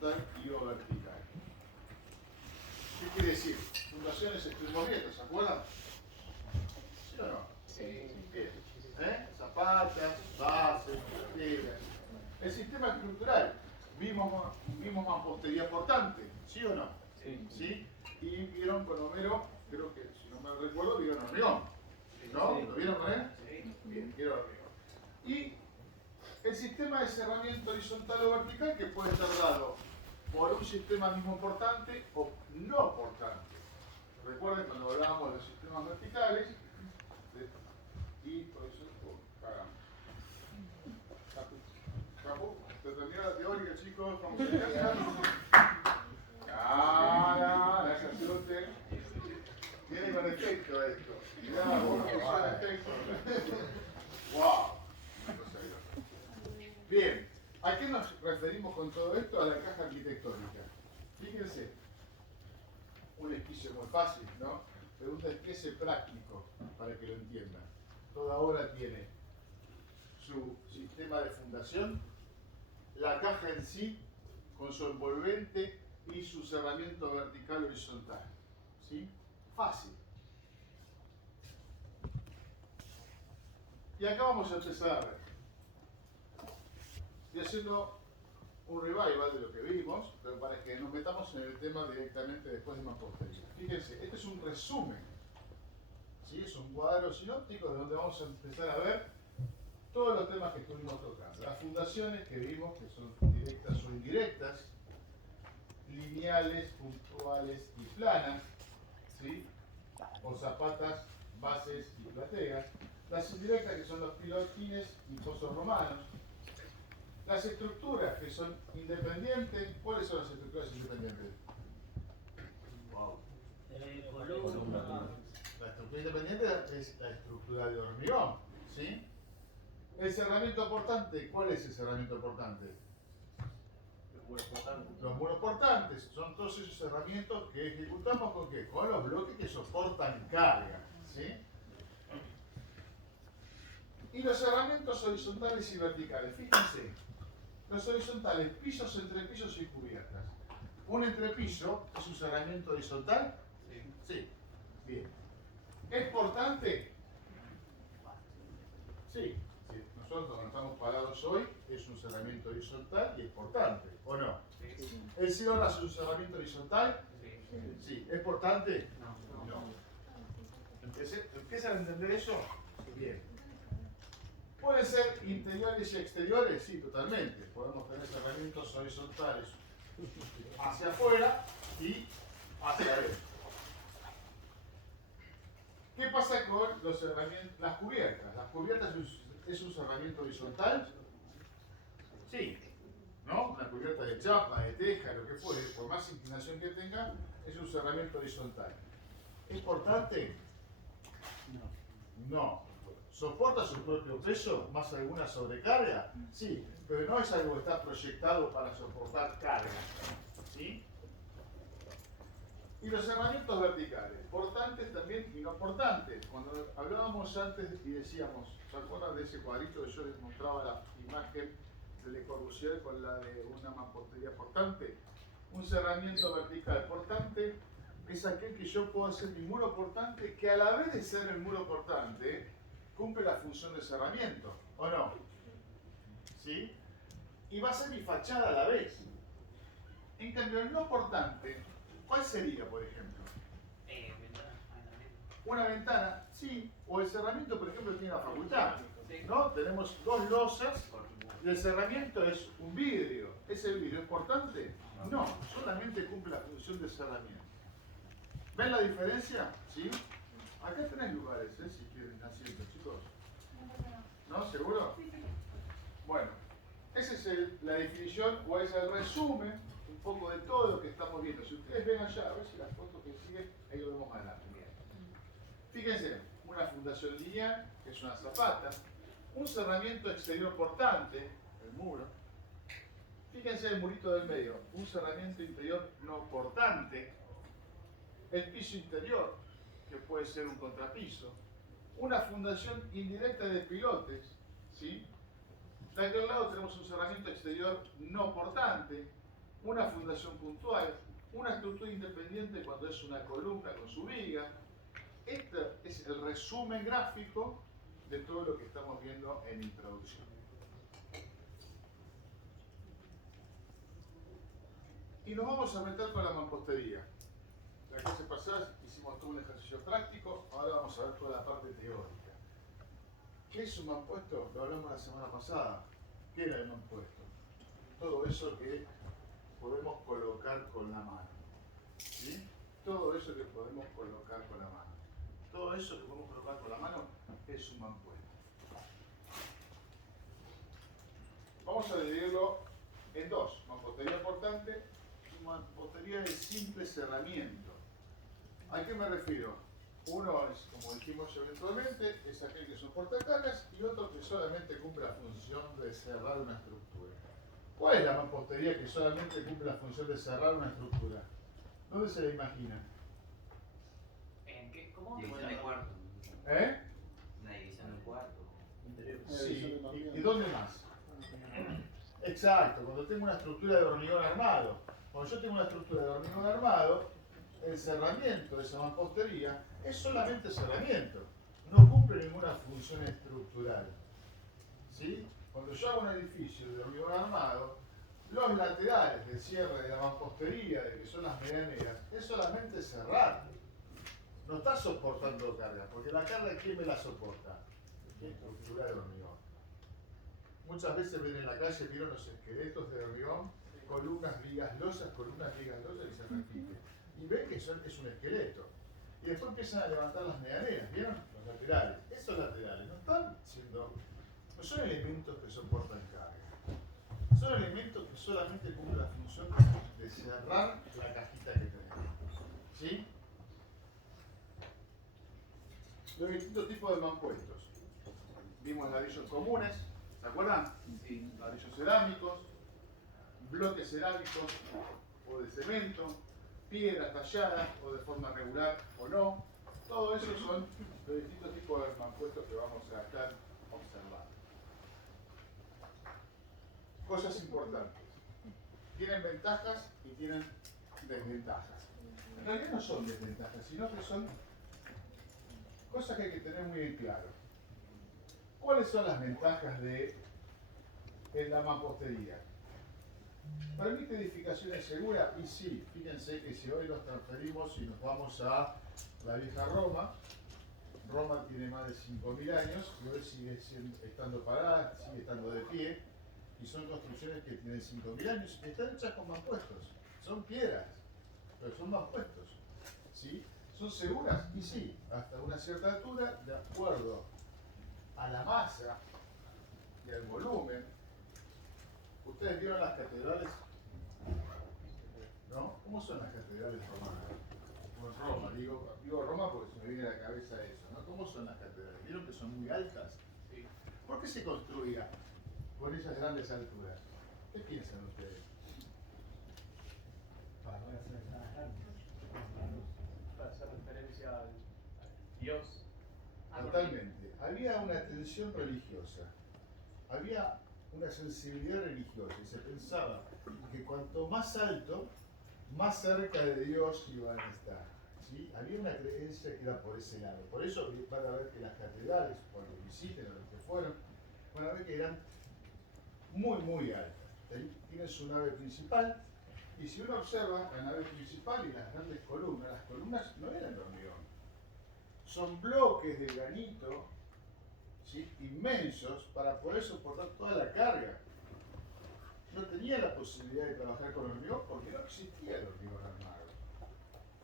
horizontal y o vertical. ¿Qué quiere decir? Fundaciones estuvimos viendo, ¿se acuerdan? ¿Sí o no? Sí. Bien. Zapatas, bases, piedras. El sistema estructural. Vimos mampostería portante, ¿sí o no? Sí. ¿Sí? Y vieron con Homero, creo que, si no me recuerdo, vieron hormigón. ¿No? Sí. ¿Lo vieron con él? Sí. Bien, vieron hormigón. Y el sistema de cerramiento horizontal o vertical que puede estar dado por un sistema mismo portante o no portante. Recuerden cuando hablábamos de los sistemas verticales y por eso Capu, ¿te terminó la teórica, chicos? ¿Vamos a ir? No se asusten. Viene con efecto esto. Mirá, vos funciona efecto. ¡Wow! Una cosa grosa. Bien, ¿a qué nos referimos con todo esto? A la caja arquitectónica. Fíjense, un esquizo muy fácil, ¿no? Pero un desquiece práctico para que lo entiendan. Toda obra tiene su sistema de fundación, la caja en sí, con su envolvente y su cerramiento vertical horizontal. ¿Sí? Fácil. Y acá vamos a empezar a ver. Estoy haciendo un revival de lo que vimos, pero para que nos metamos en el tema directamente después de mampostería. Fíjense, este es un resumen. ¿Sí? Es un cuadro sinóptico de donde vamos a empezar a ver todos los temas que estuvimos tocando. Las fundaciones que vimos, que son directas o indirectas, lineales, puntuales y planas, ¿sí? O zapatas, bases y plateas. Las indirectas, que son los pilotines y pozos romanos. Las estructuras, que son independientes. ¿Cuáles son las estructuras independientes? Wow. Columna. La estructura independiente es la estructura de hormigón, ¿sí? El cerramiento portante, ¿cuál es el cerramiento portante? Los muros portantes. Los muros portantes son todos esos cerramientos que ejecutamos con ¿qué? Con los bloques que soportan carga, ¿sí? Y los cerramientos horizontales y verticales, fíjense, los horizontales, pisos, entrepisos y cubiertas. Un entrepiso es un cerramiento horizontal. Sí. Bien. ¿Es portante? Sí. Sí. Nosotros donde estamos parados hoy es un cerramiento horizontal y es portante, ¿o no? Sí. ¿El cielo es un cerramiento horizontal? Sí. Sí. ¿Es portante? No. No. ¿Empiezan a entender eso? Bien. ¿Pueden ser interiores y exteriores? Sí, totalmente. Podemos tener cerramientos horizontales hacia afuera y hacia adentro. ¿Qué pasa con los cerramientos, las cubiertas? ¿Las cubiertas es un cerramiento horizontal? Sí. ¿No? Una cubierta de chapa, de teja, lo que fuere, por más inclinación que tenga, es un cerramiento horizontal. ¿Es portante? No. ¿Soporta su propio peso más alguna sobrecarga? Sí, pero no es algo que está proyectado para soportar carga. ¿Sí? Y los cerramientos verticales, portantes también y no portantes. Cuando hablábamos antes y decíamos, ¿se acuerdan de ese cuadrito que yo les mostraba la imagen de Le Corbusier con la de una mampostería portante? Un cerramiento vertical portante es aquel que yo puedo hacer mi muro portante, que a la vez de ser el muro portante, cumple la función de cerramiento, ¿o no? ¿Sí? Y va a ser mi fachada a la vez. En cambio, el no portante, ¿cuál sería, por ejemplo? Ventana. Una ventana, sí, o el cerramiento, por ejemplo, tiene la facultad, ¿no? Tenemos dos losas y el cerramiento es un vidrio. ¿Ese vidrio es portante? No, solamente cumple la función de cerramiento. ¿Ven la diferencia? ¿Sí? Acá tenés lugares, si quieren asientos, chicos. ¿No? ¿Seguro? Bueno, esa es la definición o es el resumen un poco de todo lo que estamos viendo. Si ustedes ven allá, a ver si las fotos que siguen, ahí lo vemos más adelante. Fíjense, una fundación lineal, que es una zapata, un cerramiento exterior portante, el muro. Fíjense el murito del medio, un cerramiento interior no portante, el piso interior, que puede ser un contrapiso, una fundación indirecta de pilotes, ¿sí? De aquel lado tenemos un cerramiento exterior no portante, una fundación puntual, una estructura independiente cuando es una columna con su viga. Este es el resumen gráfico de todo lo que estamos viendo en introducción. Y nos vamos a meter con la mampostería. La clase pasada hicimos todo un ejercicio práctico, ahora vamos a ver toda la parte teórica. ¿Qué es un mampuesto? Lo hablamos la semana pasada. ¿Qué era el mampuesto? Todo eso que podemos colocar con la mano. ¿Sí? Todo eso que podemos colocar con la mano. Todo eso que podemos colocar con la mano es un mampuesto. Vamos a dividirlo en dos: mampostería portante y mampostería de simple cerramiento. ¿A qué me refiero? Uno es, como dijimos eventualmente, es aquel que son portacargas, y otro que solamente cumple la función de cerrar una estructura. ¿Cuál es la mampostería que solamente cumple la función de cerrar una estructura? ¿Dónde se la imaginan? ¿En qué? ¿Cómo? División de cuarto. ¿Eh? Una división de cuarto. Sí. ¿Y dónde más? Exacto, cuando tengo una estructura de hormigón armado. Cuando yo tengo una estructura de hormigón armado, el cerramiento de esa mampostería es solamente cerramiento. No cumple ninguna función estructural. ¿Sí? Cuando yo hago un edificio de hormigón armado, los laterales del cierre de la mampostería, de que son las medianeras, es solamente cerrar. No está soportando carga, porque la carga, ¿quién me la soporta? La estructura de hormigón. Muchas veces ven en la calle, vieron los esqueletos de hormigón, columnas, vigas, losas, y se repiten. Y ven que es un esqueleto. Y después empiezan a levantar las medianeras, ¿vieron? Los laterales. Esos laterales no son elementos que soportan carga. Son elementos que solamente cumplen la función de cerrar la cajita que tenemos. ¿Sí? Los distintos tipos de mampuestos. Vimos ladrillos comunes, ¿se acuerdan? Sí. Ladrillos cerámicos, bloques cerámicos o de cemento, piedras talladas o de forma regular o no. Todo eso son los distintos tipos de mampuestos que vamos a estar observando. Cosas importantes. Tienen ventajas y tienen desventajas. En realidad no son desventajas, sino que son cosas que hay que tener muy en claro. ¿Cuáles son las ventajas de la mampostería? ¿Permite edificaciones seguras? Y sí, fíjense que si hoy nos transferimos y nos vamos a la vieja Roma, Roma tiene más de 5.000 años y hoy sigue estando parada, sigue estando de pie, y son construcciones que tienen 5.000 años y están hechas con mampuestos. Son piedras, pero son mampuestos. ¿Sí? ¿Son seguras? Y sí, hasta una cierta altura, de acuerdo a la masa y al volumen. ¿Ustedes vieron las catedrales? ¿No? ¿Cómo son las catedrales romanas? O en Roma, digo Roma porque se me viene a la cabeza eso, ¿no? ¿Cómo son las catedrales? ¿Vieron que son muy altas? Sí. ¿Por qué se construía con esas grandes alturas? ¿Qué piensan ustedes? Para hacer referencia al Dios. Totalmente. Había una tensión religiosa. Había una sensibilidad religiosa y se pensaba que cuanto más alto, más cerca de Dios iban a estar. ¿Sí? Había una creencia que era por ese lado. Por eso van a ver que las catedrales, cuando visiten a los que fueron, van a ver que eran muy, muy altas. Tienen su nave principal, y si uno observa la nave principal y las grandes columnas, las columnas no eran de hormigón. Son bloques de granito, ¿sí? Inmensos para poder soportar toda la carga. No tenía la posibilidad de trabajar con hormigón porque no existía el hormigón armado.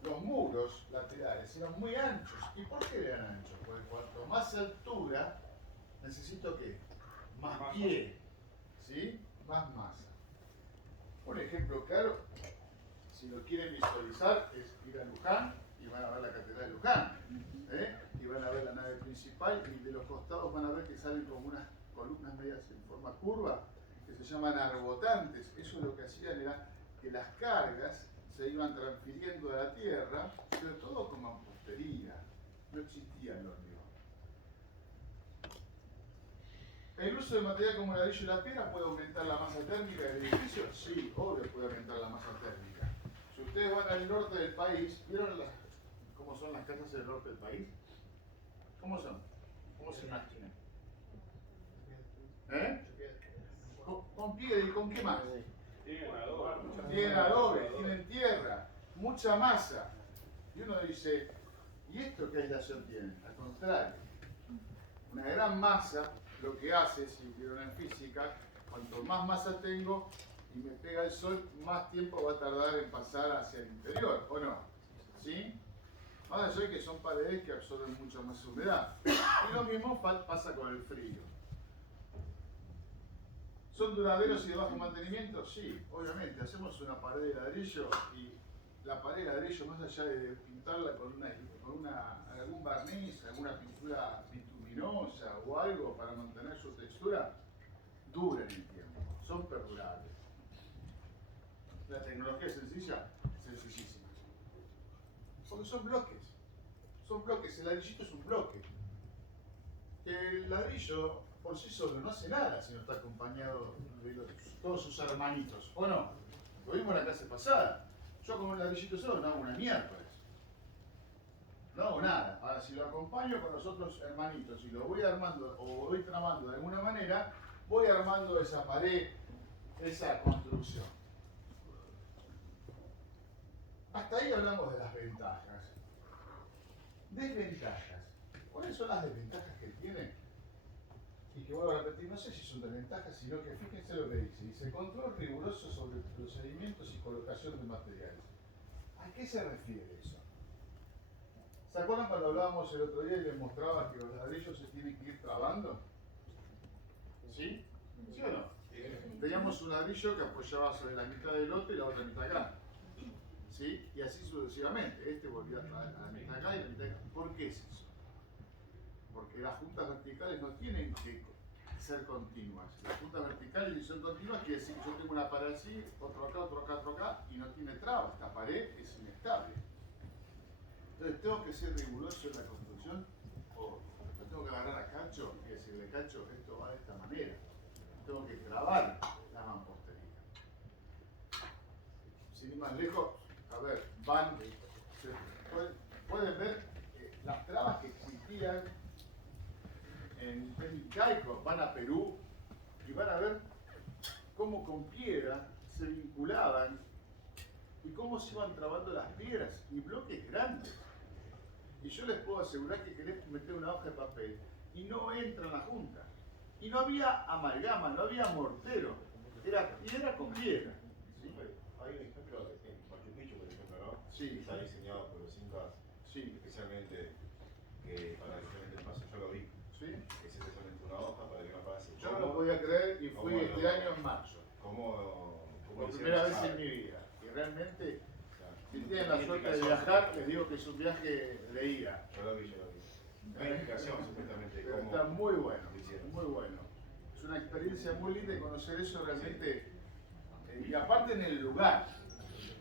Los muros laterales eran muy anchos. ¿Y por qué eran anchos? Porque cuanto más altura, necesito ¿qué? Más pie, ¿sí? Más masa. Un ejemplo claro, si lo quieren visualizar, es ir a Luján y van a ver la catedral de Luján. Y van a ver la nave principal y de los costados van a ver que salen como unas columnas medias en forma curva que se llaman arbotantes. Eso lo que hacían era que las cargas se iban transfiriendo a la tierra, pero todo con mampostería. No existía el hormigón. ¿El uso de material como el ladrillo y la piedra puede aumentar la masa térmica del edificio? Sí, obvio puede aumentar la ustedes van al norte del país, ¿vieron cómo son las casas en el norte del país? ¿Cómo son? ¿Cómo se imaginan? ¿Eh? Con piedra y con qué más. Tienen adobe, tienen tierra, mucha masa. Y uno dice, ¿y esto qué aislación tiene? Al contrario, una gran masa lo que hace, si vieron en física, cuanto más masa tengo y me pega el sol, más tiempo va a tardar en pasar hacia el interior, ¿o no? ¿Sí? Ahora yo sé que son paredes que absorben mucha más humedad. Y lo mismo pasa con el frío. ¿Son duraderos y de bajo mantenimiento? Sí, obviamente. Hacemos una pared de ladrillo y la pared de ladrillo, más allá de pintarla con algún barniz, alguna pintura bituminosa o algo para mantener su textura, dura en el tiempo. Son perdurables. La tecnología es sencilla, sencillísima. Porque son bloques. Son bloques. El ladrillito es un bloque. El ladrillo por sí solo no hace nada si no está acompañado de todos sus hermanitos, ¿o no? Lo vimos en la clase pasada. Yo como el ladrillito solo no hago una miércoles. No hago nada. Ahora, si lo acompaño con los otros hermanitos y lo voy armando o voy tramando de alguna manera, voy armando esa pared, esa construcción. Hasta ahí hablamos de las ventajas. Desventajas. ¿Cuáles son las desventajas que tiene? Y que vuelvo a repetir, no sé si son desventajas, sino que fíjense lo que dice. Dice, control riguroso sobre procedimientos y colocación de materiales. ¿A qué se refiere eso? ¿Se acuerdan cuando hablábamos el otro día y les mostraba que los ladrillos se tienen que ir trabando? ¿Sí? ¿Sí o no? Teníamos un ladrillo que apoyaba sobre la mitad del otro y la otra mitad acá. ¿Sí? Y así sucesivamente. Este volvía a la mitad acá y la mitad acá. ¿Por qué es eso? Porque las juntas verticales no tienen que ser continuas. Las juntas verticales, si son continuas, quiere decir que yo tengo una pared así, otro acá, otro acá, otro acá, y no tiene traba. Esta pared es inestable. Entonces, ¿tengo que ser riguroso en la construcción? ¿O lo tengo que agarrar a cacho y decirle, cacho, esto va de esta manera? Tengo que trabar la mampostería. Sin ir más lejos, a ver, pueden ver las trabas que existían en Incaico, van a Perú y van a ver cómo con piedra se vinculaban y cómo se iban trabando las piedras y bloques grandes. Y yo les puedo asegurar que querés meter una hoja de papel y no entra en la junta. Y no había amalgama, no había mortero, era piedra con piedra. ¿Sí? Hay un ejemplo en Machu Picchu, por ejemplo, ¿no? Sí. Está diseñado por los incas, Sí. especialmente para diferentes pasos. Yo lo vi. ¿Sí? Es especialmente una hoja para que no pase. Yo no lo podía creer y fui este año en marzo. Por primera vez en mi vida. Y realmente, si tienen la suerte de viajar, les digo que es un viaje de ida. Yo lo vi. Hay una explicación, supuestamente. Pero Cómo está muy bueno, lo hicieron. muy bueno. Es una experiencia muy linda de conocer eso realmente. Y aparte en el lugar,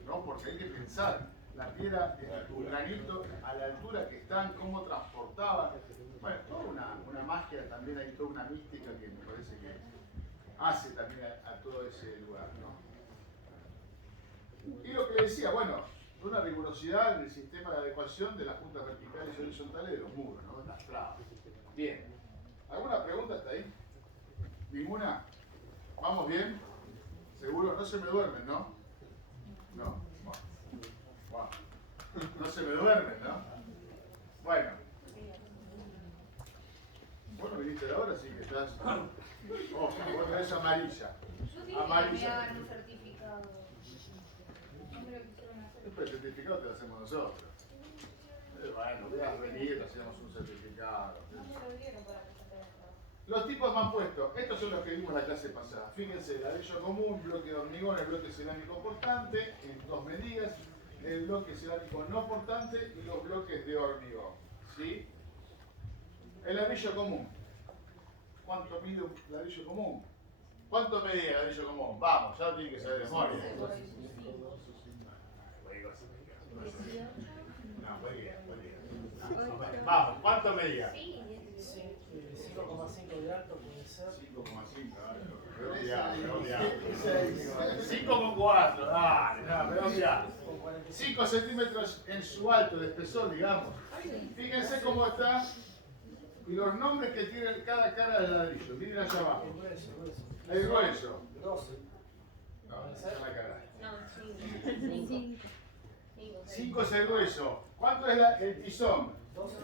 ¿no? Porque hay que pensar, la piedra, el granito, a la altura que están, cómo transportaban. Bueno, toda una magia también, hay toda una mística que me parece que hace también a todo ese lugar, ¿no? Y lo que le decía, bueno, una rigurosidad en el sistema de adecuación de las juntas verticales y horizontales de los muros, ¿no? De las trabas. Bien. ¿Alguna pregunta hasta ahí? ¿Ninguna? ¿Vamos bien? ¿Seguro? No se me duermen, ¿no? No. Bueno. No se me duermen, ¿no? Bueno. Bueno, viniste ahora, así que estás... Oh, vos tenés amarilla. Yo dije que me Amarilla. hagan un certificado. No me lo quisieron hacer. Después el certificado te lo hacemos nosotros. Bueno, voy a venir, hacemos un certificado. No me lo dieron para presentar el trabajo. Los tipos me han puesto, estos son los que vimos en la clase pasada. Fíjense, ladrillo común, bloque de hormigón, el bloque cerámico portante, en dos medidas, el bloque cerámico no portante y los bloques de hormigón. ¿Sí? El ladrillo común. ¿Cuánto mide un ladrillo común? ¿Cuánto mide el ladrillo común? Vamos, ya lo tienen que saber de memoria. No, muy bien, muy bien. Vamos, ¿cuánto medía? Sí, 5,5 de alto puede ser. 5,5, redondeado. 5,4, dale, redondeado. 5 centímetros en su alto de espesor, digamos. Fíjense cómo está y los nombres que tiene cada cara del ladrillo. Miren allá abajo. El grueso. 12. No, esa es la cara. No, 5. 5 es el grueso. ¿Cuánto es el tizón? 12.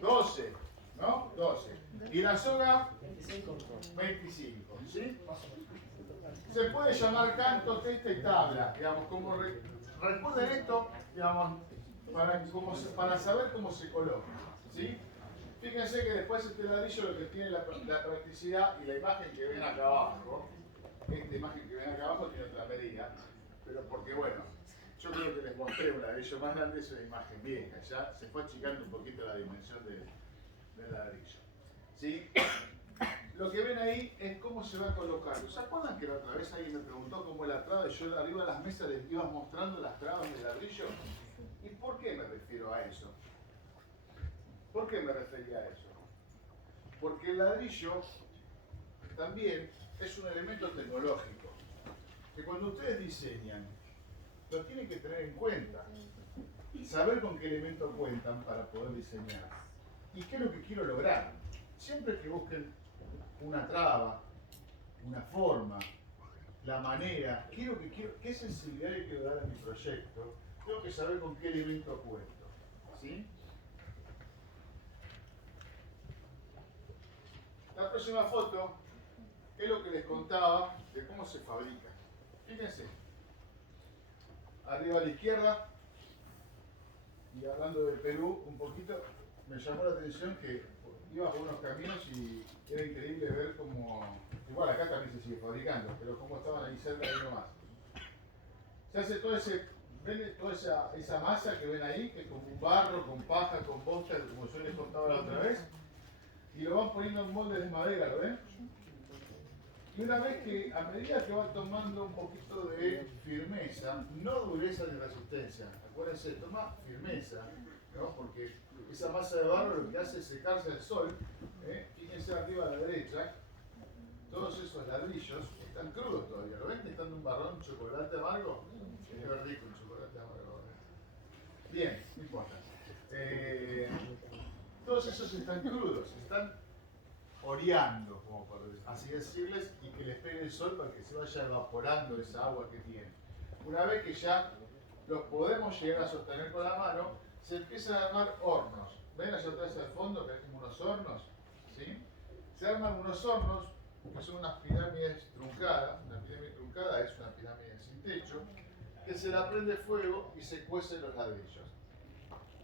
12, ¿no? 12. Y la soga, 25. 25, ¿sí? Se puede llamar canto, testa y tabla, digamos, como recuerden esto, digamos, para saber cómo se coloca, ¿sí? Fíjense que después este ladrillo lo que tiene la practicidad y la imagen que ven acá abajo, esta imagen que ven acá abajo tiene otra medida, pero porque bueno, yo creo que les mostré un ladrillo más grande, es una imagen vieja, ya se fue achicando un poquito la dimensión del ladrillo, ¿sí? Lo que ven ahí es cómo se va colocando. ¿Se acuerdan que la otra vez alguien me preguntó cómo es la traba y yo arriba de las mesas les iba mostrando las trabas del ladrillo? ¿Y por qué me refiero a eso? ¿Por qué me refería a eso? Porque el ladrillo también es un elemento tecnológico que cuando ustedes diseñan lo tienen que tener en cuenta. Saber con qué elemento cuentan para poder diseñar. ¿Y qué es lo que quiero lograr? Siempre que busquen una traba, una forma, la manera, qué sensibilidad le quiero dar a mi proyecto, tengo que saber con qué elemento cuento. ¿Sí? La próxima foto es lo que les contaba de cómo se fabrica. Fíjense, arriba a la izquierda, y hablando de Perú un poquito, me llamó la atención que iba por unos caminos y era increíble ver cómo, igual acá también se sigue fabricando, pero cómo estaban ahí cerca y nomás. Se hace ven toda esa masa que ven ahí, que es como un barro, con paja, con bosta, como yo les contaba la otra vez, y lo van poniendo en moldes de madera, ¿lo ven? Y una vez que, a medida que va tomando un poquito de firmeza, no dureza ni resistencia, acuérdense, toma firmeza, ¿no? Porque esa masa de barro lo que hace es secarse al sol, fíjense arriba a la derecha, todos esos ladrillos están crudos todavía, ¿lo ven? Que están en un barrón chocolate amargo, es rico un chocolate amargo. Bien, no importa. Todos esos están crudos, están oreando, como por así decirles, y que les pegue el sol para que se vaya evaporando esa agua que tienen. Una vez que ya los podemos llegar a sostener con la mano, se empiezan a armar hornos. ¿Ven allá atrás al fondo que hay como unos hornos? ¿Sí? Se arman unos hornos que son unas pirámides truncadas. Una pirámide truncada es una pirámide sin techo, que se la prende fuego y se cuecen los ladrillos.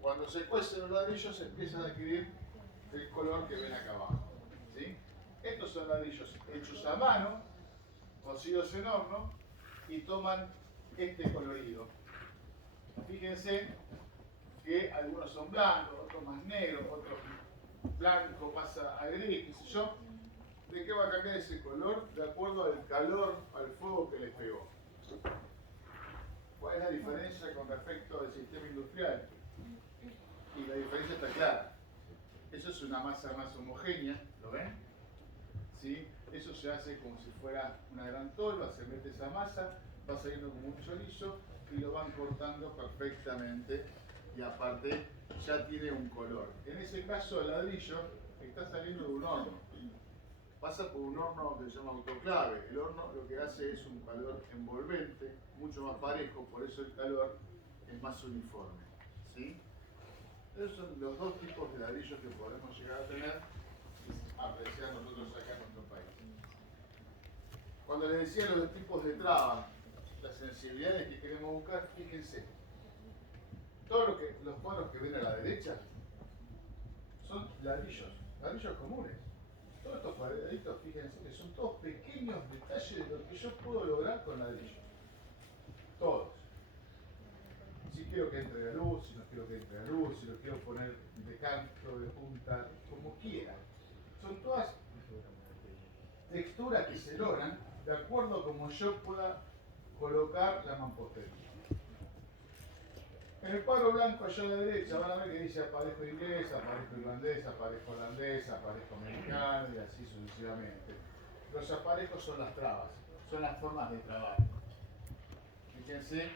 Cuando se cuecen los ladrillos se empiezan a adquirir el color que ven acá abajo. ¿Sí? Estos son ladrillos hechos a mano, cocidos en horno, y toman este colorido. Fíjense que algunos son blancos, otros más negros, otros blanco pasa a gris, qué sé yo. ¿De qué va a cambiar ese color? De acuerdo al calor, al fuego que les pegó. ¿Cuál es la diferencia con respecto al sistema industrial? Y la diferencia está clara. Eso es una masa más homogénea, ¿lo ven? ¿Sí? Eso se hace como si fuera una gran tolva, se mete esa masa, va saliendo como un chorizo y lo van cortando perfectamente y aparte ya tiene un color. En ese caso el ladrillo está saliendo de un horno. Pasa por un horno que se llama autoclave. El horno lo que hace es un calor envolvente, mucho más parejo, por eso el calor es más uniforme. ¿Sí? Esos son los dos tipos de ladrillos que podemos llegar a tener y apreciar nosotros acá en nuestro país. Cuando les decía los dos tipos de traba, las sensibilidades que queremos buscar, fíjense. Todos los cuadros que ven a la derecha son ladrillos comunes. Todos estos cuadraditos, fíjense que son todos pequeños detalles de lo que yo puedo lograr con ladrillos. Todos. Si quiero que entre la luz, si no quiero que entre la luz, si lo quiero poner de canto, de punta, como quiera. Son todas texturas que se logran de acuerdo a como yo pueda colocar la mampostería. En el cuadro blanco allá a la derecha van a ver que dice aparejo inglés, aparejo irlandés, aparejo holandés, aparejo americano y así sucesivamente. Los aparejos son las trabas, son las formas de trabajo. Fíjense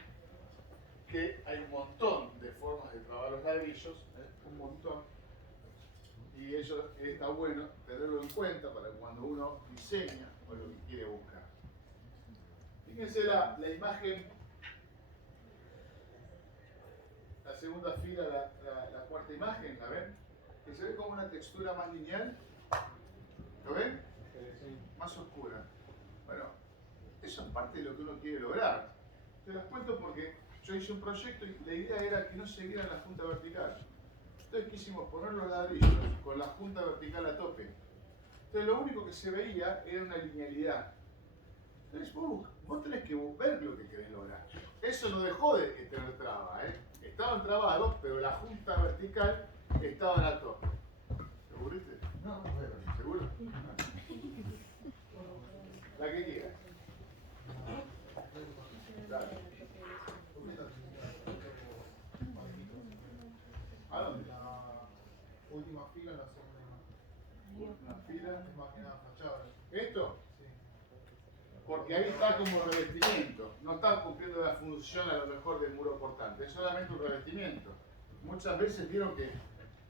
que hay un montón de formas de trabajar los ladrillos, un montón. Y eso está bueno tenerlo en cuenta para cuando uno diseña o lo que quiere buscar. Fíjense la imagen, la segunda fila, la cuarta imagen, ¿la ven? Que se ve como una textura más lineal. ¿Lo ven? Más oscura. Bueno, eso es parte de lo que uno quiere lograr. Te las cuento porque yo hice un proyecto y la idea era que no se viera la junta vertical. Entonces quisimos poner los ladrillos con la junta vertical a tope. Entonces lo único que se veía era una linealidad. Entonces vos tenés que ver lo que querés lograr. Eso no dejó de tener traba, ¿eh? Estaban trabados, pero la junta vertical estaban a tope. ¿Seguriste? No, bueno. ¿Seguro? La que quieras. Dale. ¿A dónde? La última fila, la segunda imagen. Una fila. Es más que nada fachada. ¿Esto? Sí. Porque ahí está como revestimiento. No está cumpliendo la función a lo mejor del muro portante. Es solamente un revestimiento. Muchas veces vieron que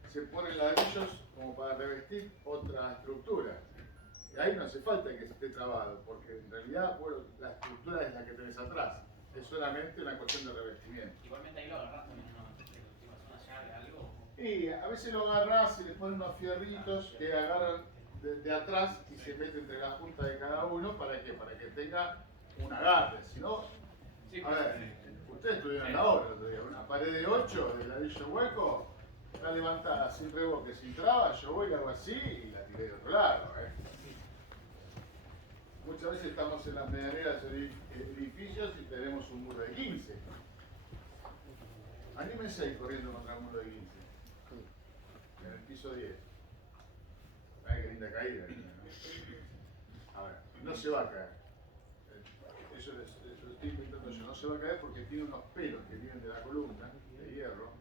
se ponen ladrillos como para revestir otra estructura. Y ahí no hace falta que esté trabado, porque en realidad, bueno, la estructura es la que tenés atrás. Es solamente una cuestión de revestimiento. Igualmente ahí lo agarrás también, ¿no? Una llave, algo. Y a veces lo agarrás y le ponen unos fierritos que agarran de atrás y se meten entre la junta de cada uno. ¿Para qué? Para que tenga un agarre. Si no, Sí, a ver, ustedes estuvieron la obra el otro día. Una pared de 8 de ladrillo hueco, está levantada sin revoque, sin traba. Yo voy y hago así y la tiré de otro lado. Muchas veces estamos en las medianeras de edificios y tenemos un muro de 15. Anímense ahí corriendo contra un muro de 15. En el piso 10. Ay, qué linda caída. A ver, no se va a caer. Eso lo estoy intentando yo. No se va a caer porque tiene unos pelos que vienen de la columna, de hierro,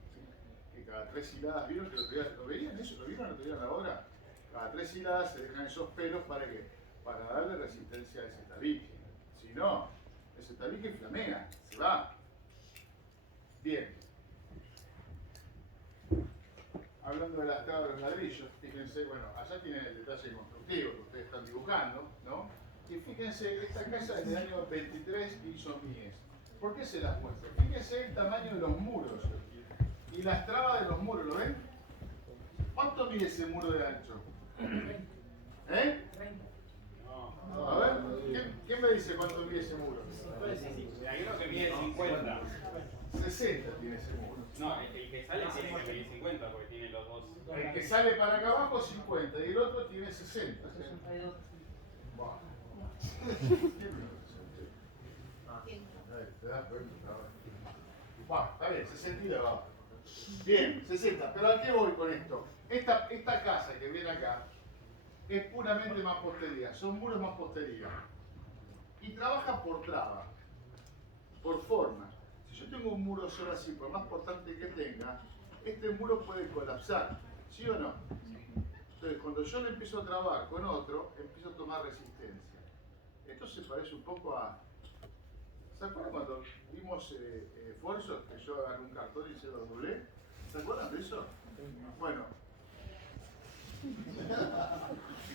que cada 3 hiladas, ¿vieron que lo veían eso? ¿Lo vieron? ¿Lo vieron ahora? Cada 3 hiladas se dejan esos pelos para que para darle resistencia a ese tabique. Si no, ese tabique flamea, se va. Bien. Hablando de las tablas de los ladrillos, fíjense, bueno, allá tienen el detalle constructivo que ustedes están dibujando, ¿no? Y fíjense, esta casa es del año 23 que hizo Mies. ¿Por qué se las muestro? Fíjense el tamaño de los muros y las trabas de los muros, ¿lo ven? ¿Cuánto mide ese muro de ancho? ¿Eh? A ver, ¿quién me dice cuánto mide ese muro? Hay uno que mide 50. 60 tiene ese muro. No, el que sale tiene que medir 50 porque tiene los dos. El que sale para acá abajo 50 y el otro tiene 60. Buah. ¿Te das cuenta? Bueno, está bien, 62 va. Bien, 60. Pero ¿a qué voy con esto? Esta casa que viene acá es puramente mampostería, son muros mampostería. Y trabaja por traba, por forma. Si yo tengo un muro solo así, por más portante que tenga, este muro puede colapsar, ¿sí o no? Entonces, cuando yo le empiezo a trabar con otro, empiezo a tomar resistencia. Esto se parece un poco a... ¿Se acuerdan cuando vimos esfuerzos que yo agarré un cartón y se lo doblé? ¿Se acuerdan de eso? Bueno.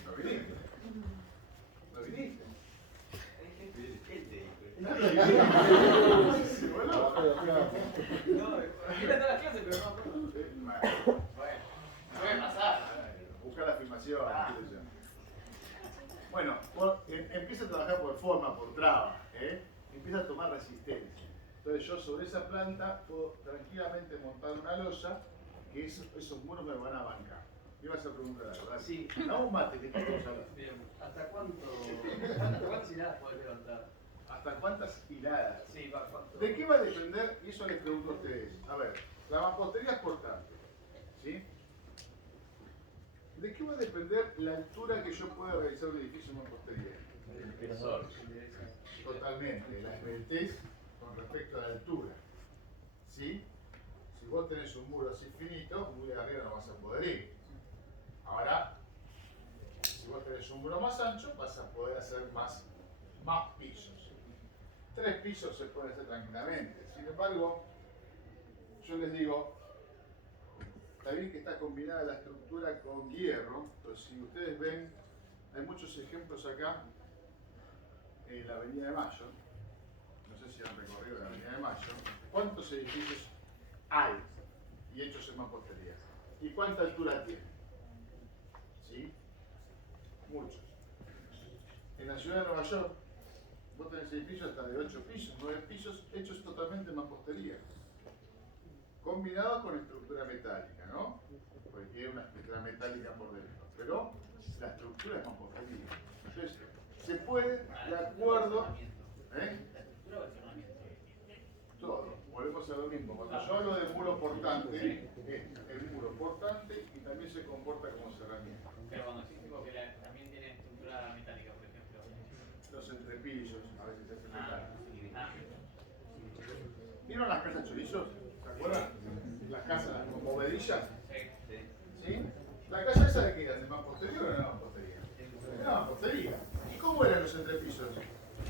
¿Lo viniste? ¿Lo viniste? Sí, bueno. No, aquí está la clase, pero no. Bueno, puede pasar. Busca la filmación. Bueno, empieza a trabajar por forma, por traba, empieza a tomar resistencia. Entonces yo sobre esa planta puedo tranquilamente montar una losa que esos muros me van a bancar. ¿Qué vas a preguntar algo? Dale. Sí. No, un mate, que estamos hablando. Bien, ¿hasta cuántas hiladas podés levantar? ¿Hasta cuántas hiladas? Sí, ¿cuánto? ¿De qué va a depender? Y eso les pregunto a ustedes. A ver, la mampostería es portante, ¿sí? ¿De qué va a depender la altura que yo pueda realizar un edificio de mampostería? El espesor. Totalmente, la esbeltez con respecto a la altura, ¿sí? vos tenés un muro así finito, muy arriba no vas a poder ir. Ahora, si vos tenés un muro más ancho, vas a poder hacer más pisos. 3 pisos se pueden hacer tranquilamente. Sin embargo, yo les digo, está bien que está combinada la estructura con hierro, pero si ustedes ven, hay muchos ejemplos acá en la Avenida de Mayo. No sé si han recorrido la Avenida de Mayo. ¿Cuántos edificios hay y hechos en mampostería? ¿Y cuánta altura tienen? ¿Sí? Muchos. En la ciudad de Nueva York, vos tenés edificios hasta de 8 pisos, 9 pisos, hechos totalmente en mampostería. Combinados con estructura metálica, ¿no? Porque tiene una estructura metálica por dentro. Pero la estructura es mampostería. Entonces, se puede, de acuerdo. ¿Eh? Todo. Volvemos a lo mismo. Cuando yo hablo de muro portante, es el muro portante y también se comporta como cerramiento. Pero cuando existe porque también tiene estructura metálica, por ejemplo. Los entrepisos, a veces se hacen metálicos. Ah, ¿Vieron las casas chorizos? ¿Se acuerdan? Las casas con movedillas. sí. ¿Sí? ¿La casa esa de qué era? ¿De mampostería o no era mampostería? Era mampostería. ¿Y cómo eran los entrepisos?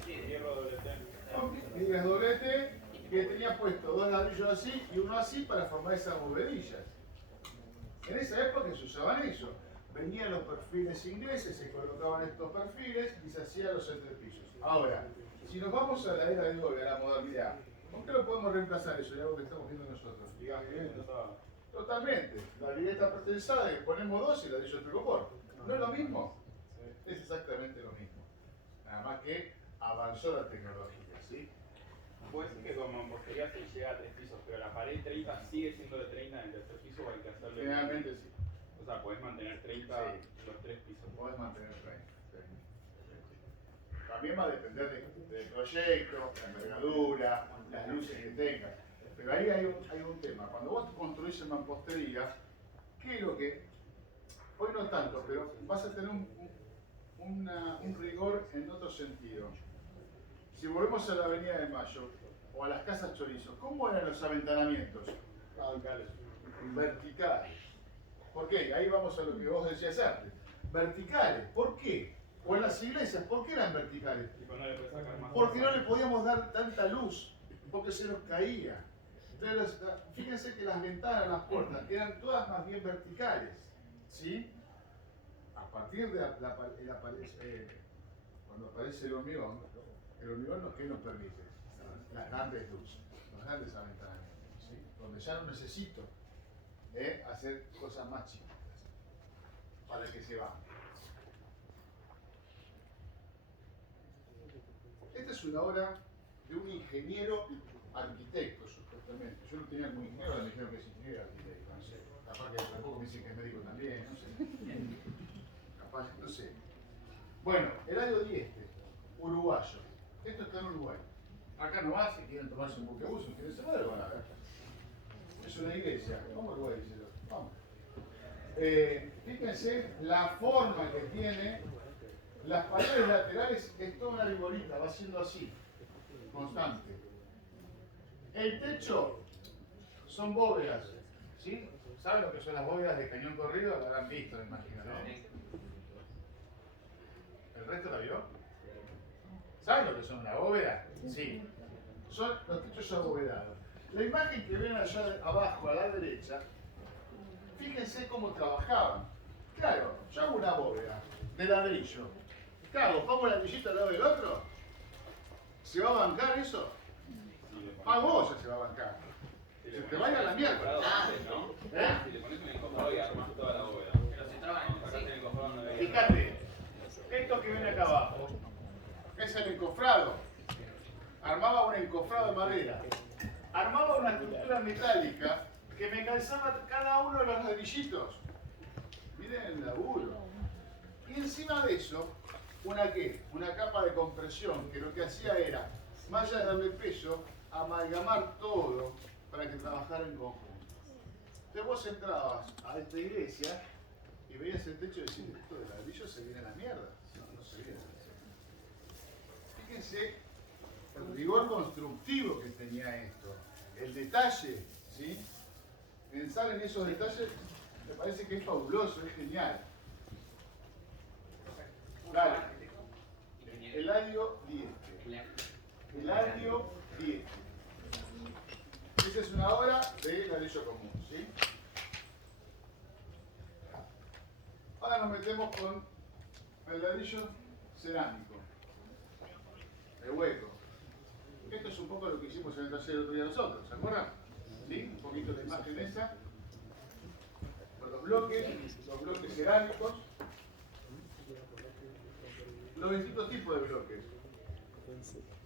Hierro doble T. Vigas doblete que tenía puesto 2 ladrillos así y uno así para formar esas movedillas. En esa época se usaban eso. Venían los perfiles ingleses, se colocaban estos perfiles y se hacían los entrepisos. Ahora, si nos vamos a la era de hoy, a la modernidad, ¿por qué no podemos reemplazar eso? Es algo que estamos viendo nosotros. Totalmente. La viga está pretensada y ponemos 2 y la ladrillo tricopor. ¿No es lo mismo? Es exactamente lo mismo. Nada más que avanzó la tecnología, ¿sí? Puede ser que con mampostería se llega a 3 pisos, pero la pared 30 sigue siendo de 30 en el tercer piso o hay que hacerle. Generalmente sí. O sea, podés mantener 30 Sí. los 3 pisos. Podés mantener 30. También va a depender del proyecto, la envergadura, las luces que tengas. Pero ahí hay un tema. Cuando vos construís en mampostería, ¿qué es lo que? Hoy no tanto, pero vas a tener un rigor en otro sentido. Si volvemos a la Avenida de Mayo o a las casas chorizos, ¿cómo eran los aventanamientos? Verticales. ¿Por qué? Ahí vamos a lo que vos decías antes. Verticales. ¿Por qué? O en las iglesias, ¿por qué eran verticales? Tipo, no le puedes sacar más. Porque no le podíamos dar tanta luz, porque se nos caía. Entonces, fíjense que las ventanas, las puertas, eran todas más bien verticales. ¿Sí? A partir de cuando aparece el hormigón ¿qué nos permite? Las grandes luces, los grandes aventanamientos. ¿Sí? Donde ya no necesito hacer cosas más chiquitas para que se van. Esta es una obra de un ingeniero arquitecto, supuestamente. Yo no tenía como ingeniero, me dijeron que es ingeniero arquitecto, no sé. Capaz que tampoco me dicen que es médico también, no sé. Capaz, no sé. Bueno, Eladio Dieste, uruguayo. Esto está en Uruguay. Acá no va, si quieren tomarse un buquebús, un fin de semana lo van a ver. Es una iglesia. Vamos a Uruguay, díselo. Vamos. Fíjense la forma que tiene. Las paredes laterales es toda una arbolita, va siendo así, constante. El techo son bóvedas, ¿sí? ¿Saben lo que son las bóvedas de cañón corrido? Lo habrán visto, me imagino, ¿no? ¿El resto la vio? ¿Saben lo que son las bóvedas? Sí. Son los techos abovedados. La imagen que ven allá abajo a la derecha, fíjense cómo trabajaban. Claro, yo hago una bóveda de ladrillo. Claro, pongo el ladrillito al lado del otro. ¿Se va a bancar eso? Ah, vos ya se va a bancar. Se te vaya a la mierda. ¿No? ¿Eh? Si le pones un encofrado y armas toda la bóveda. Pero se traban Cuando sacás el encofrado no debería. Fíjate, esto que ven acá abajo es el encofrado. Armaba un encofrado de madera. Armaba una estructura metálica que me calzaba cada uno de los ladrillitos. Miren el laburo. Y encima de eso, una capa de compresión que lo que hacía era, más allá de darle peso, amalgamar todo para que trabajara en conjunto. Entonces vos entrabas a esta iglesia y veías el techo y decías, esto de ladrillo se viene a la mierda. No se viene a la mierda. Fíjense el rigor constructivo que tenía esto, el detalle, ¿sí? pensar en esos detalles me parece que es fabuloso, es genial. Dale. Eladio Dieste. Eladio Dieste. Esa es una obra de ladrillo común, ¿sí? Ahora nos metemos con el ladrillo cerámico, el hueco. Esto es un poco lo que hicimos en el taller el otro día nosotros, ¿se acuerdan? ¿Sí? Un poquito la imagen esa. Con los bloques cerámicos. Los distintos tipos de bloques.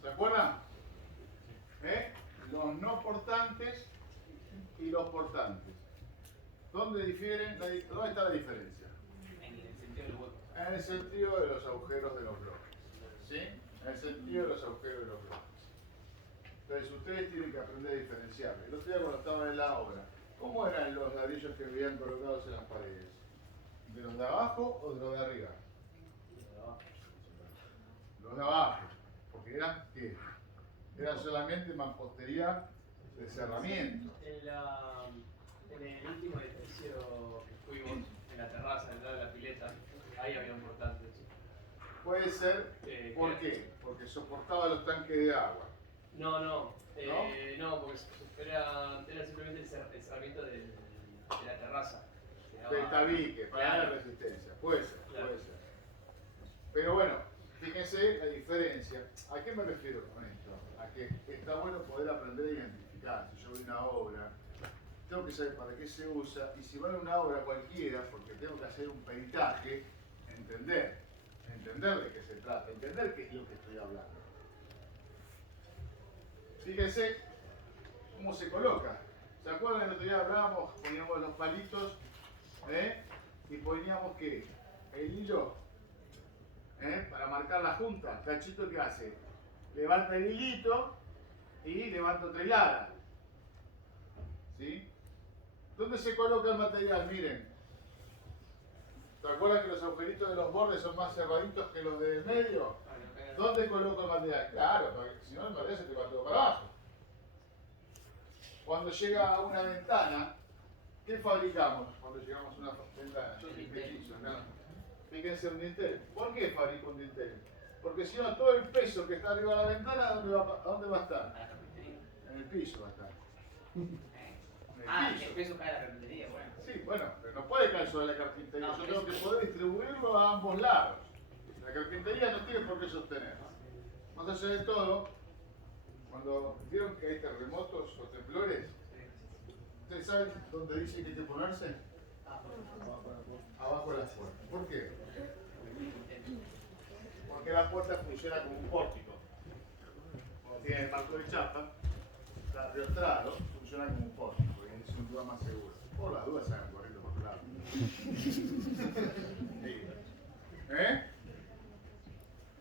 ¿Se acuerdan? Los no portantes y los portantes. ¿Dónde difieren? ¿Dónde está la diferencia? En el sentido del hueco. En el sentido de los agujeros de los bloques. ¿Sí? En el sentido de los agujeros de los bloques. Entonces ustedes tienen que aprender a diferenciar. El otro día cuando estaban en la obra, ¿cómo eran los ladrillos que veían colocados en las paredes? ¿De los de abajo o de los de arriba? Los de abajo. Porque eran, ¿qué? Eran solamente mampostería de cerramiento. En el último edificio que fuimos, en la terraza, al lado de la pileta, ahí había un portante. Puede ser, ¿por qué? Porque soportaba los tanques de agua. No, porque era simplemente el cerramiento de la terraza. Del tabique, para dar resistencia. Puede ser, Claro. puede ser. Pero bueno, fíjense la diferencia. ¿A qué me refiero con esto? A que está bueno poder aprender a identificar. Si yo veo una obra, tengo que saber para qué se usa, y si va a una obra cualquiera, porque tengo que hacer un peritaje, entender de qué se trata, entender qué es lo que estoy hablando. Fíjense cómo se coloca. ¿Se acuerdan? El otro día hablábamos, poníamos los palitos, y poníamos ¿qué? El hilo, para marcar la junta. Cachito, ¿qué hace? Levanta el hilito y levanta otra hilada. ¿Sí? ¿Dónde se coloca el material? Miren. ¿Se acuerdan que los agujeritos de los bordes son más cerraditos que los del medio? ¿Dónde coloco el material? Claro, porque si no el material se te va todo para abajo. Cuando llega a una ventana, ¿qué fabricamos cuando llegamos a una ventana? Yo soy petizo, ¿no? Fíjense un dintel. ¿Por qué fabrico un dintel? Porque si no, todo el peso que está arriba de la ventana, ¿a dónde va a estar? A la carpintería. En el piso va a estar. El peso cae a la carpintería, bueno. Sí, bueno, pero no puede caer sobre la carpintería. No, Yo por tengo que eso. poder distribuirlo a ambos lados. La carpintería no tiene por qué sostener. Más allá de todo, cuando vieron que hay terremotos o temblores, ¿ustedes saben dónde dice que hay que ponerse? Abajo de las puertas. ¿Por qué? Porque la puerta funciona como un pórtico. Cuando tiene el marco de chapa, está riostrado, funciona como un pórtico y es un lugar más seguro. Por las dudas salgan corriendo por otro lado.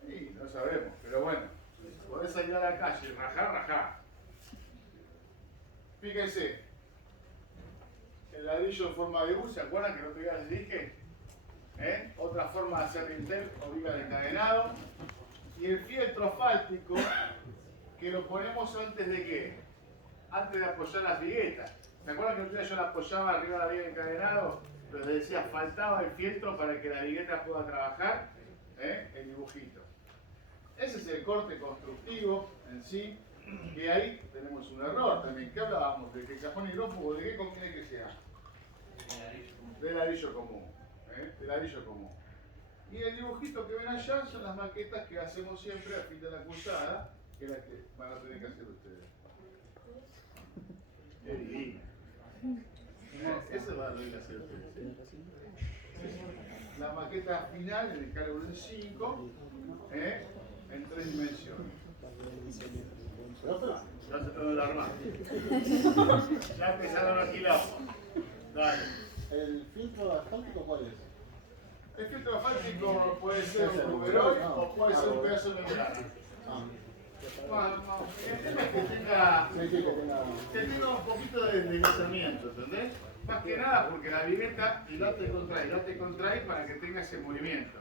Sí, no sabemos, pero bueno, podés salir a la calle, rajá. Fíjense, el ladrillo en forma de U, ¿se acuerdan que el otro día les dije? Otra forma de hacer dintel o viga de encadenado. Y el fieltro asfáltico, que lo ponemos antes de qué? Antes de apoyar las viguetas. ¿Se acuerdan que el otro día yo la apoyaba arriba de la viga de encadenado? Pero le decía, faltaba el fieltro para que la vigueta pueda trabajar, el dibujito. Ese es el corte constructivo en sí. Y ahí tenemos un error también. ¿Qué hablábamos? ¿De que cajón hidrófugo? ¿De qué conviene que sea? De ladrillo común. De ladrillo común. Y el dibujito que ven allá son las maquetas que hacemos siempre a fin de la cursada, que es la que van a tener que hacer ustedes. Qué divina. Eso va a tener que hacer ustedes. La maqueta final en el cálculo 5, en 3 dimensiones. Ya se todo el armado. Ya empezaron los quilombos. Dale. ¿El filtro asfáltico cuál es? El filtro asfáltico puede ser un ruberol o puede ser un pedazo de membrana. Bueno, el tema es que tenga un poquito de deslizamiento, ¿entendés? Más que nada porque la vigueta dilata y contrae para que tenga ese movimiento.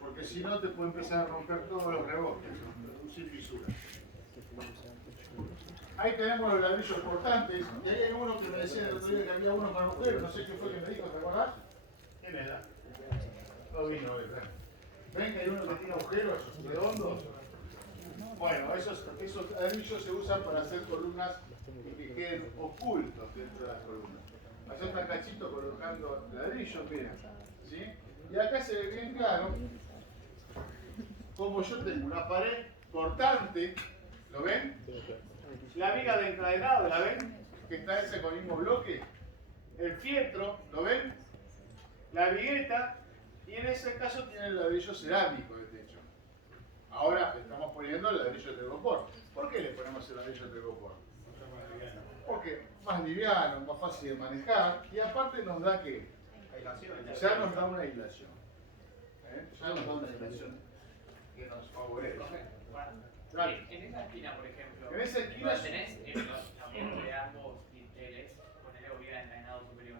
Porque si no te puede empezar a romper todos los rebotes, sin fisuras. Ahí tenemos los ladrillos portantes. Y ahí hay uno que me decía el otro día que había uno con agujeros. No sé qué fue que me dijo, ¿te acordás? ¿Quién era? No vino hoy, ¿ven? ¿Ven que hay uno que tiene agujeros redondos? Bueno, esos ladrillos se usan para hacer columnas que queden ocultos dentro de las columnas. Allá está Cachito colocando ladrillos, miren. ¿Sí? Y acá se ve bien claro como yo tengo una pared cortante, ¿lo ven? La viga de encadenado, ¿la ven? Que está ese con el mismo bloque. El fieltro, ¿lo ven? La vigueta, y en ese caso tiene el ladrillo cerámico de techo. Ahora le estamos poniendo el ladrillo de telgopor. ¿Por qué le ponemos el ladrillo de telgopor? Porque más liviano, más fácil de manejar, y aparte nos da ¿qué? Ya nos da una aislación. Ya nos da una aislación que nos favorece. Claro. En esa esquina, por ejemplo, En esa esquina donde tenés los también de ambos dinteles, ponele obliga encadenado superior.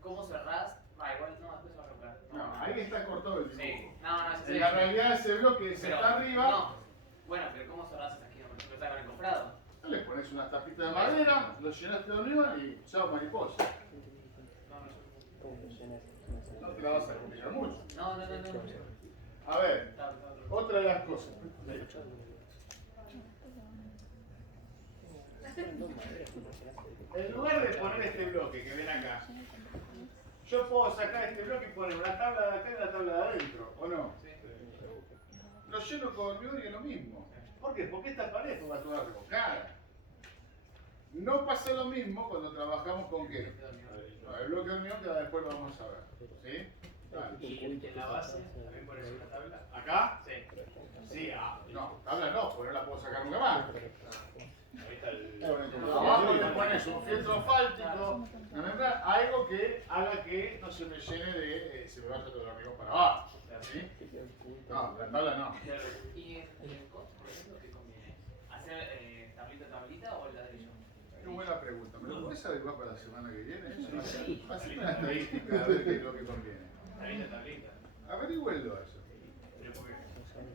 ¿Cómo cerrás? Igual no, después se va a romper. No, ahí está cortado el dibujo. Sí, no, En la realidad ese bloque se está arriba. No. Bueno, pero ¿cómo cerrás esa esquina? Por ejemplo, está con el cofrado. Le pones una tapita de madera, lo llenaste de hormigón y chao mariposa. No te la vas a complicar mucho. No. A ver, otra de las cosas. En lugar de poner este bloque que ven acá, yo puedo sacar este bloque y poner una tabla de acá y una tabla de adentro, ¿o no? Lo lleno con hormigón y es lo mismo. ¿Por qué? Porque esta pared va toda revocada. No pasa lo mismo cuando trabajamos con qué. No, el bloque de hormigón que después lo vamos a ver. ¿Sí? Vale. Y en la base también pones una tabla. ¿Acá? Sí. Sí, no, tabla no, porque no la puedo sacar nunca más. Ahí está el. Abajo le pones un fieltro asfáltico, algo que haga que no se me llene de. Se me vaya todo el hormigón para abajo. ¿Sí? No, la tabla no. ¿Y en el costo, por ejemplo, qué conviene? ¿Hacer tablita o el ladrillo? Qué buena pregunta. ¿Me lo puedes averiguar para la semana que viene? Haceme una estadística a ver qué es lo que conviene. Tablita. Averigüenlo eso.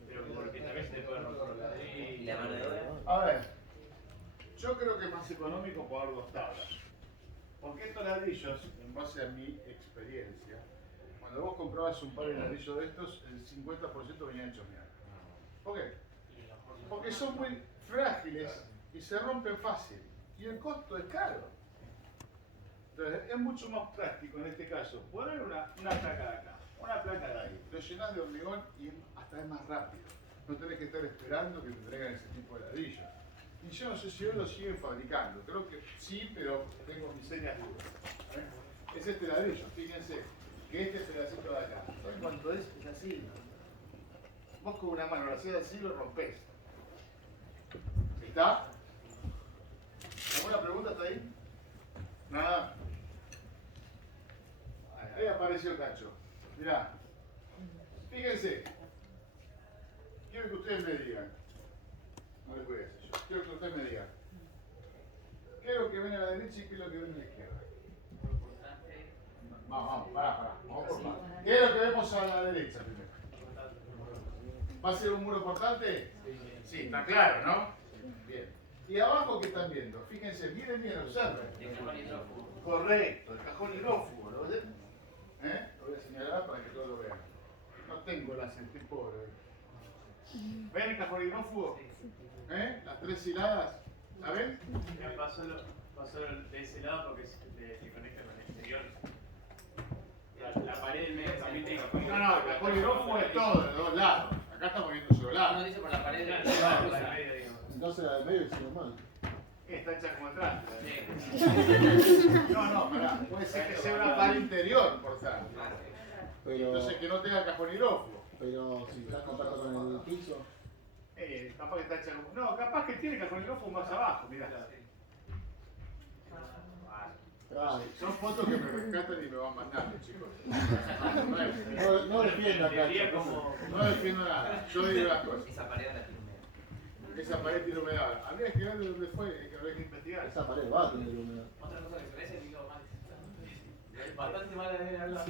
Pero porque también se te puede romper el ladrillo. ¿Y la mano de obra? A ver, yo creo que es más económico poner dos tablas. Porque estos ladrillos, en base a mi experiencia, cuando vos comprabas un par de ladrillos de estos, el 50% venían hechos mierda. ¿Por qué? Porque son muy frágiles y se rompen fácil. Y el costo es caro. Entonces es mucho más práctico en este caso poner una placa de acá, una placa de ahí. Lo llenás de hormigón y hasta es más rápido. No tenés que estar esperando que te traigan ese tipo de ladrillos. Y yo no sé si hoy lo siguen fabricando. Creo que sí, pero tengo mis serias dudas. Es este ladrillo, fíjense, que este pedacito de acá. ¿Saben cuánto es? Es así. Vos con una mano lo haces así y lo rompés. ¿Está? ¿Alguna pregunta hasta ahí? Nada. Ahí apareció el Cacho. Mirá. Fíjense. Quiero que ustedes me digan. No les voy a decir yo. Quiero que ustedes me digan. ¿Qué es lo que ven a la derecha y qué es lo que ven a la izquierda? Vamos, pará. Vamos por partes. ¿Qué es lo que vemos a la derecha primero? ¿Va a ser un muro portante? Sí, está claro, ¿no? Bien. ¿Y abajo qué están viendo? Fíjense, miren bien, observen. El cajón hidrófugo. Correcto, el cajón hidrófugo, ¿lo ven? Lo voy a señalar para que todos lo vean. No tengo las estoy pobre. ¿Ven el cajón hidrófugo? Las tres hiladas, ¿la ven? Paso de ese lado porque se conecta con el exterior. La pared del medio también tiene que poner. No, el cajón hidrófugo es todo, de los dos lados. Acá estamos viendo solo No lado. dice por la pared de la medio, digo. Entonces la de medio hicimos mal. Está hecha como atrás. Sí. No, pará. Puede ser que sea una pared interior, por tanto. Pero, Entonces que no tenga cajón hidrófugo. pero si está en contacto con el piso, Capaz que está hecha como. No, capaz que tiene cajón hidrófugo más abajo, mirá. claro, Son fotos que me rescatan y me van mandando, chicos. no defienda acá. No defiendo nada, yo digo las cosas. Esa pared la tiene humedad. Esa pared tiene humedad. Habría que ver de dónde fue, que habría que investigar. Esa pared va a tener humedad. Otra cosa que se ve es el hilo más. Bastante mala de la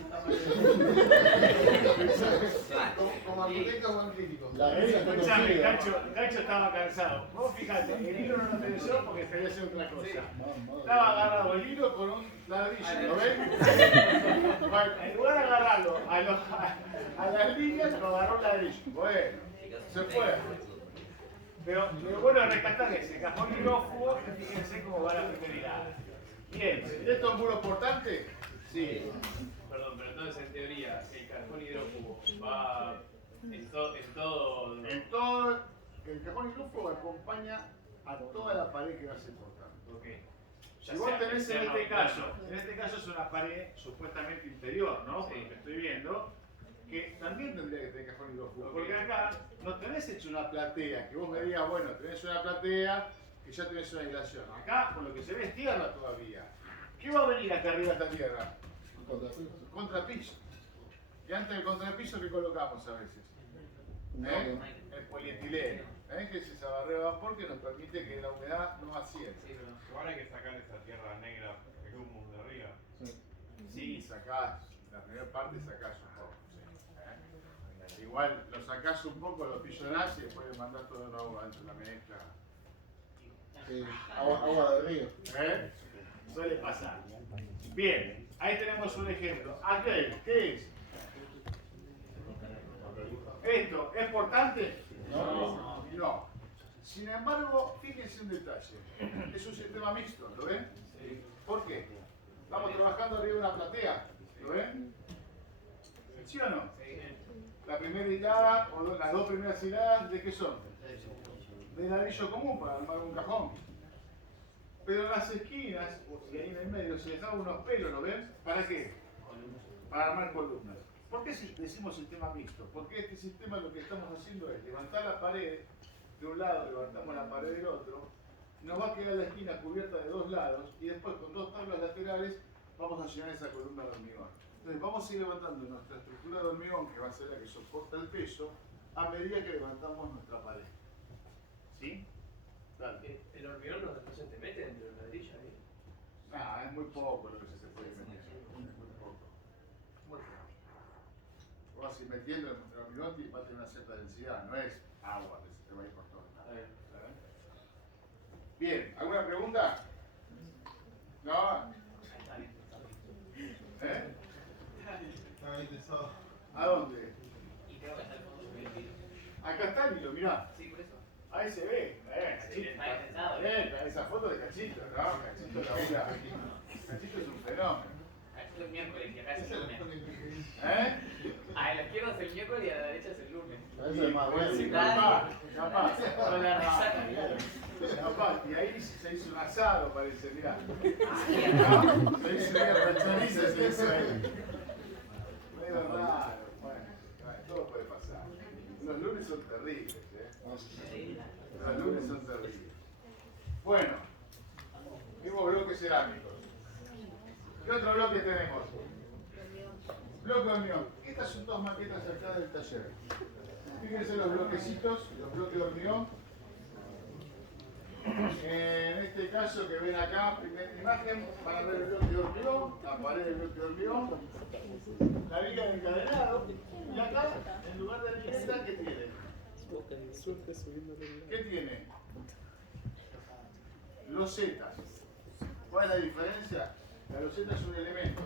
Como arquitecto buen crítico. La regla está Escuchame, conocida. Cacho estaba cansado. Vos fijate, el hilo no lo pensó porque quería hacer otra cosa. Mamá. Estaba agarrado el hilo con un ladrillo, ¿lo ven? Bueno, en lugar de agarrarlo a las líneas, lo agarró el ladrillo. Bueno, se fue. Pero lo bueno es rescatar ese cajón hidrófugo, fíjense cómo va la primera hilada. Bien. ¿Esto es muro portante? Sí. Perdón, pero entonces en teoría el cajón hidrófugo va en todo. En todo, el cajón hidrófugo acompaña a toda la pared que va a ser portante. Ok. Ya Si vos sea tenés en externo este o caso, interno. en este caso es una pared supuestamente interior, ¿no? Por Sí. lo que estoy viendo, que también tendría que tener cajón hidrófugo. Ok. Porque acá no tenés hecho una platea, que vos me digas, bueno, tenés una platea, que ya tenés una aislación. Acá, por lo que se ve, es tierra todavía. ¿Qué va a venir acá arriba de esta tierra? Contrapiso. Y antes del contrapiso, ¿qué colocamos a veces? El polietileno, que es esa barrera de vapor que nos permite que la humedad no ascienda. Igual hay que sacar esa tierra negra, el humus de arriba. Sí, sacás, la primera parte sacás un poco. Sí. Igual lo sacás un poco, lo pillonás y después le mandás todo de nuevo dentro de la mezcla. Agua del río. ¿Eh? Suele pasar. Bien, ahí tenemos un ejemplo. Aquel, ¿qué es? ¿Esto es portante? No. No. Sin embargo, fíjense un detalle. Es un sistema mixto, ¿lo ven? ¿Por qué? Estamos trabajando arriba de una platea, ¿lo ven? ¿Sí o no? La primera hilada, o las dos primeras hiladas, ¿de qué son? De ladrillo común para armar un cajón. Pero en las esquinas, y ahí en el medio, se dejaban unos pelos, ¿lo ven? ¿Para qué? Para armar columnas. ¿Por qué decimos sistema mixto? Porque este sistema lo que estamos haciendo es levantar la pared de un lado, levantamos la pared del otro, nos va a quedar la esquina cubierta de dos lados y después con dos tablas laterales vamos a llenar esa columna de hormigón. Entonces vamos a ir levantando nuestra estructura de hormigón, que va a ser la que soporta el peso, a medida que levantamos nuestra pared. ¿Sí? Dale. El hormigón no se te mete dentro del ladrillo ahí. Ah, es muy poco lo que se puede meter. Es muy poco. Muy poco. Vos vas a ir metiendo el hormigón y va a tener una cierta densidad, no es agua que se te va a ir por todos lados. ¿Saben? Bien, ¿alguna pregunta? ¿No? ¿Eh? Está ahí pesado. ¿A dónde? Y creo que hasta el fondo se ve el vidrio. Acá está el hilo, mirá. Sí, por eso. Ahí se ve. Cachito. Está bien pensado. Esa foto de Cachito, ¿no? Cachito labura. Cachito es un fenómeno. Esto es miércoles y acá es Ese el lo lunes. pone en el- ¿Eh? A la izquierda es el miércoles y a la derecha es el lunes. Ese es más bueno. Sí, capaz. Con la resaca. Capaz. Y ahí se hizo un asado, parece, mirá. ¿No? Se hizo una rancheriza, se hizo ahí. Medio raro. Bueno, todo puede pasar. Los lunes son terribles, ¿eh? Los lunes son terribles. Bueno, vimos bloques cerámicos. ¿Qué otro bloque tenemos? Bloque de hormigón. Estas son dos maquetas acá del taller. Fíjense los bloquecitos, los bloques de hormigón. En este caso que ven acá, primera imagen, van a ver el bloque de hormigón, la pared del bloque de hormigón, la viga de encadenado, y acá, en lugar de vivienda, ¿qué tiene? ¿Qué tiene? Losetas. ¿Cuál es la diferencia? La loseta es un elemento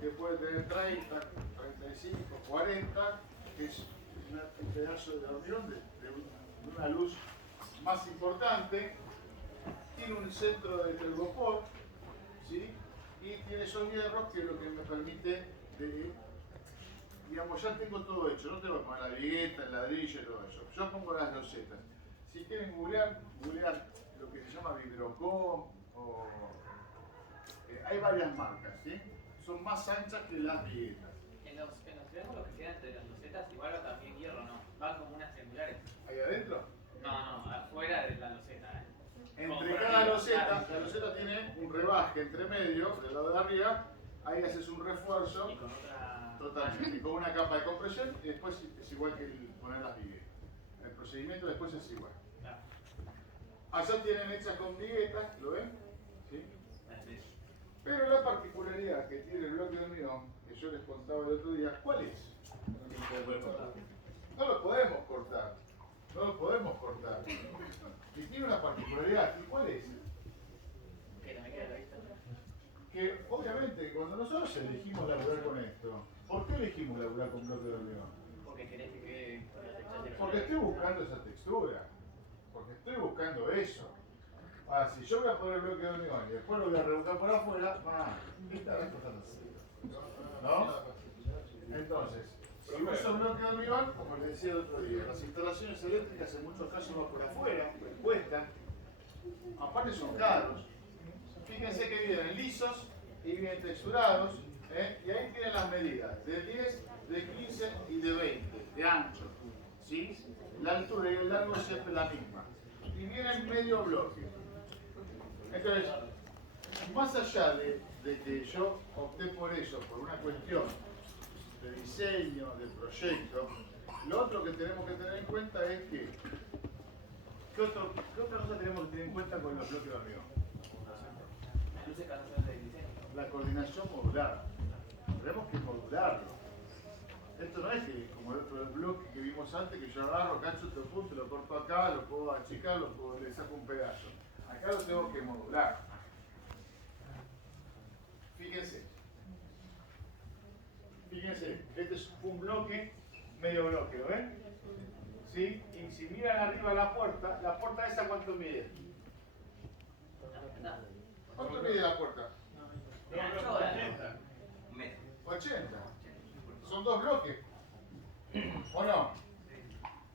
que puede tener 30, 35, 40, que es un pedazo de hormigón de una luz más importante, tiene un centro de telgopor, ¿sí? Y tiene esos hierros que es lo que me permite, digamos, ya tengo todo hecho, no tengo que poner la vigueta, el ladrillo y todo eso. Yo pongo las losetas. Si quieren googlear lo que se llama Vibrocom o... hay varias marcas, ¿sí? Son más anchas que las viguetas. En los triángulos que quedan entre las losetas, igual va también hierro, ¿no? Van como unas triangulares. ¿Ahí adentro? No, afuera de la loseta, ¿eh? Entre cada loseta, la loseta tiene un rebaje entre medio, del lado de arriba, ahí haces un refuerzo, Y con otra... totalmente, y con una capa de compresión, y después es igual que poner las viguetas. El procedimiento después es igual. Claro. Allá tienen hechas con viguetas, ¿lo ven? ¿Sí? Pero la particularidad que tiene el bloque de hormigón yo les contaba el otro día, ¿cuál es? No lo podemos cortar. No lo podemos cortar. Y tiene una particularidad. ¿Y cuál es? Que no me queda la vista. Que obviamente cuando nosotros elegimos laburar con esto, ¿por qué elegimos laburar con bloque de hormigón? Porque querés que quede con la textura de Porque estoy buscando esa textura. Porque estoy buscando eso. Ahora, si yo voy a poner el bloque de hormigón y después lo voy a rebucar por afuera, esta vez cosas así. ¿No? Entonces, si uso bloque de hormigón, como les decía el otro día, las instalaciones eléctricas en muchos casos van por afuera, cuestan, aparte son caros. Fíjense que vienen lisos y vienen texturados, y ahí tienen las medidas, de 10, de 15 y de 20, de ancho. ¿Sí? La altura y el largo es siempre la misma. Y vienen medio bloque. Entonces, más allá de que yo opté por eso, por una cuestión de diseño, de proyecto, lo otro que tenemos que tener en cuenta es que, ¿qué otra cosa tenemos que tener en cuenta con los bloques de hormigón? luces que van a ser de diseño. La coordinación modular. Tenemos que modularlo. Esto no es que, como el otro bloque que vimos antes, que yo agarro, cacho este punto, lo corto acá, lo puedo achicar, le saco un pedazo. Acá lo tengo que modular. Fíjense. Fíjense, este es un bloque, medio bloque, ¿lo ven? ¿Sí? Y si miran arriba la puerta esa, ¿cuánto mide? ¿Cuánto mide la puerta? De ancho o de alto. 80. Son dos bloques. ¿O no?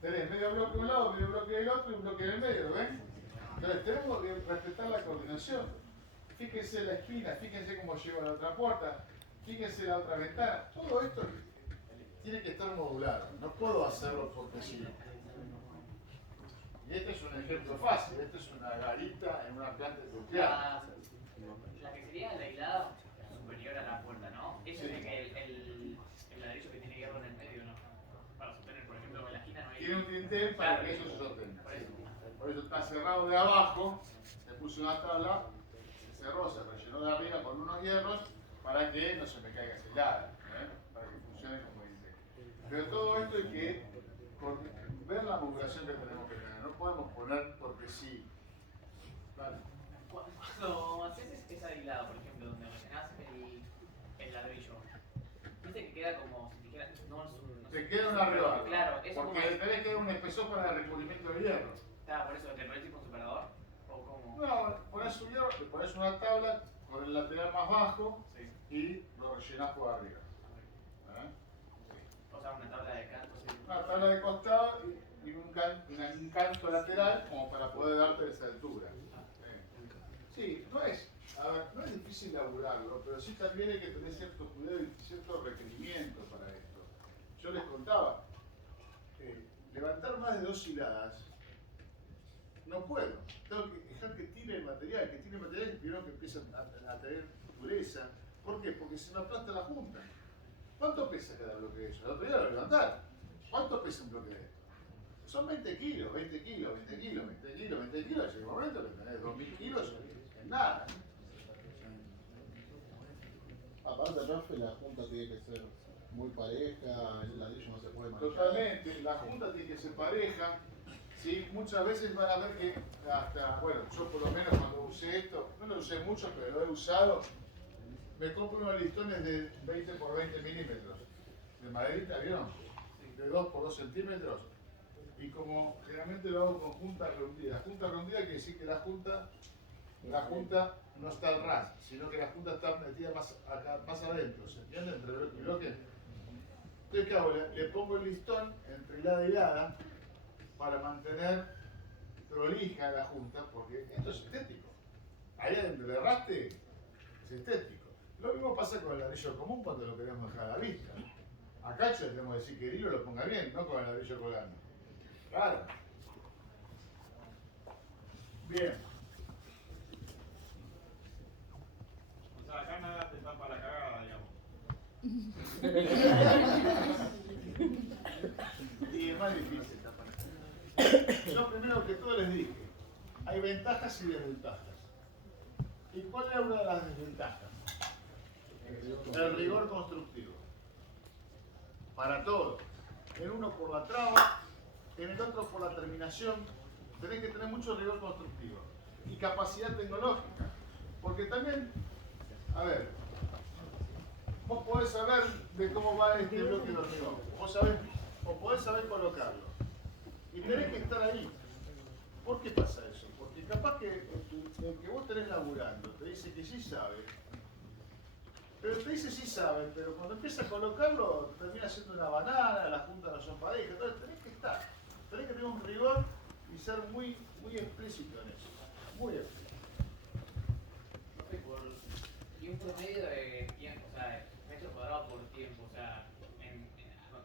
Tenés medio bloque de un lado, medio bloque del otro y un bloque en el medio, ¿ven? Entonces tenemos que respetar la coordinación. Fíjense la esquina, fíjense cómo lleva la otra puerta, fíjense la otra ventana. Todo esto tiene que estar modulado. No puedo hacerlo porque sí. Y este es un ejemplo fácil. Esto es una garita en una planta industrial. La que sería el aislado superior a la puerta, ¿no? Eso Sí. es el ladrillo que tiene hierro en el medio, ¿no? Para sostener, por ejemplo, en la esquina no hay. Tiene un dintel para que eso se sostenga. Por eso está cerrado de abajo, se puso una tabla, se cerró, se rellenó de arriba con unos hierros para que no se me caiga sellada, para que funcione como dice. Pero todo esto hay que ver la modulación que tenemos que tener, no podemos poner porque sí. Vale. Cuando haces ese aislado, por ejemplo, donde rellenás el ladrillo, viste que queda como si dijera, Te queda una rebarba, claro, eso porque como es. tenés que dar un espesor para el recubrimiento de hierro. Está, por eso, ¿te pones tipo un superador? ¿O cómo? No, pones un hierro, le pones una tabla con el lateral más bajo Sí. y lo rellenás por arriba. O sea, una tabla de canto, sí. Una tabla de costado y un canto lateral como para poder darte esa altura. Sí, no es difícil laburarlo, pero sí también hay que tener cierto cuidado y cierto requerimiento para esto. Yo les contaba, levantar más de 2 hiladas no puedo. Tengo que dejar que tire el material, que primero que empieza a tener dureza. ¿Por qué? Porque se me aplasta la junta. ¿Cuánto pesa cada bloque de eso? El otro día lo levantar. ¿Cuánto pesa un bloque de esto? Son 20 kilos, 20 kilos, 20 kilos, 20 kilos, 20 kilos. Llega un momento que tenés 2000 kilos en nada. Aparte, profe, la junta tiene que ser muy pareja, el ladrillo no se puede manchar. Totalmente, la junta tiene que ser pareja. ¿Sí? Muchas veces van a ver que hasta, bueno, yo por lo menos cuando usé esto, no lo usé mucho, pero lo he usado, me compro unos listones de 20 por 20 milímetros de maderita, ¿vieron? De 2 por 2 centímetros. Y como generalmente lo hago con junta rondida. Junta rondida quiere decir que la junta no está al ras, sino que la junta está metida más adentro, ¿se entiende? Entre bloque y bloque. Entonces, ¿qué hago? Le pongo el listón entre hilada y hilada para mantener prolija la junta, porque esto es estético. Ahí donde le erraste, es estético. Lo mismo pasa con el ladrillo común cuando lo queremos dejar a la vista. Acá yo le tenemos que decir que el hilo lo ponga bien, no con el ladrillo colgando. Claro. Bien. O sea, acá nada te tapa la cagada, digamos. Y es más difícil. Yo primero que todo les dije, hay ventajas y desventajas. ¿Y cuál es una de las desventajas? El rigor constructivo. Para todo. En uno por la traba, en el otro por la terminación. Tenés que tener mucho rigor constructivo. Y capacidad tecnológica. Porque también, a ver, vos podés saber de cómo va este bloque de hormigón. Vos sabés, o podés saber colocarlo. Y tenés que estar ahí. ¿Por qué pasa eso? Porque capaz que el que vos tenés laburando te dice que sí sabe. Pero te dice sí sabe, pero cuando empieza a colocarlo termina siendo una banana, las puntas no son parejas. Entonces tenés que estar. Tenés que tener un rigor y ser muy, muy explícito en eso. Muy explícito. Y un promedio de tiempo, o sea, metro cuadrado por tiempo, o sea,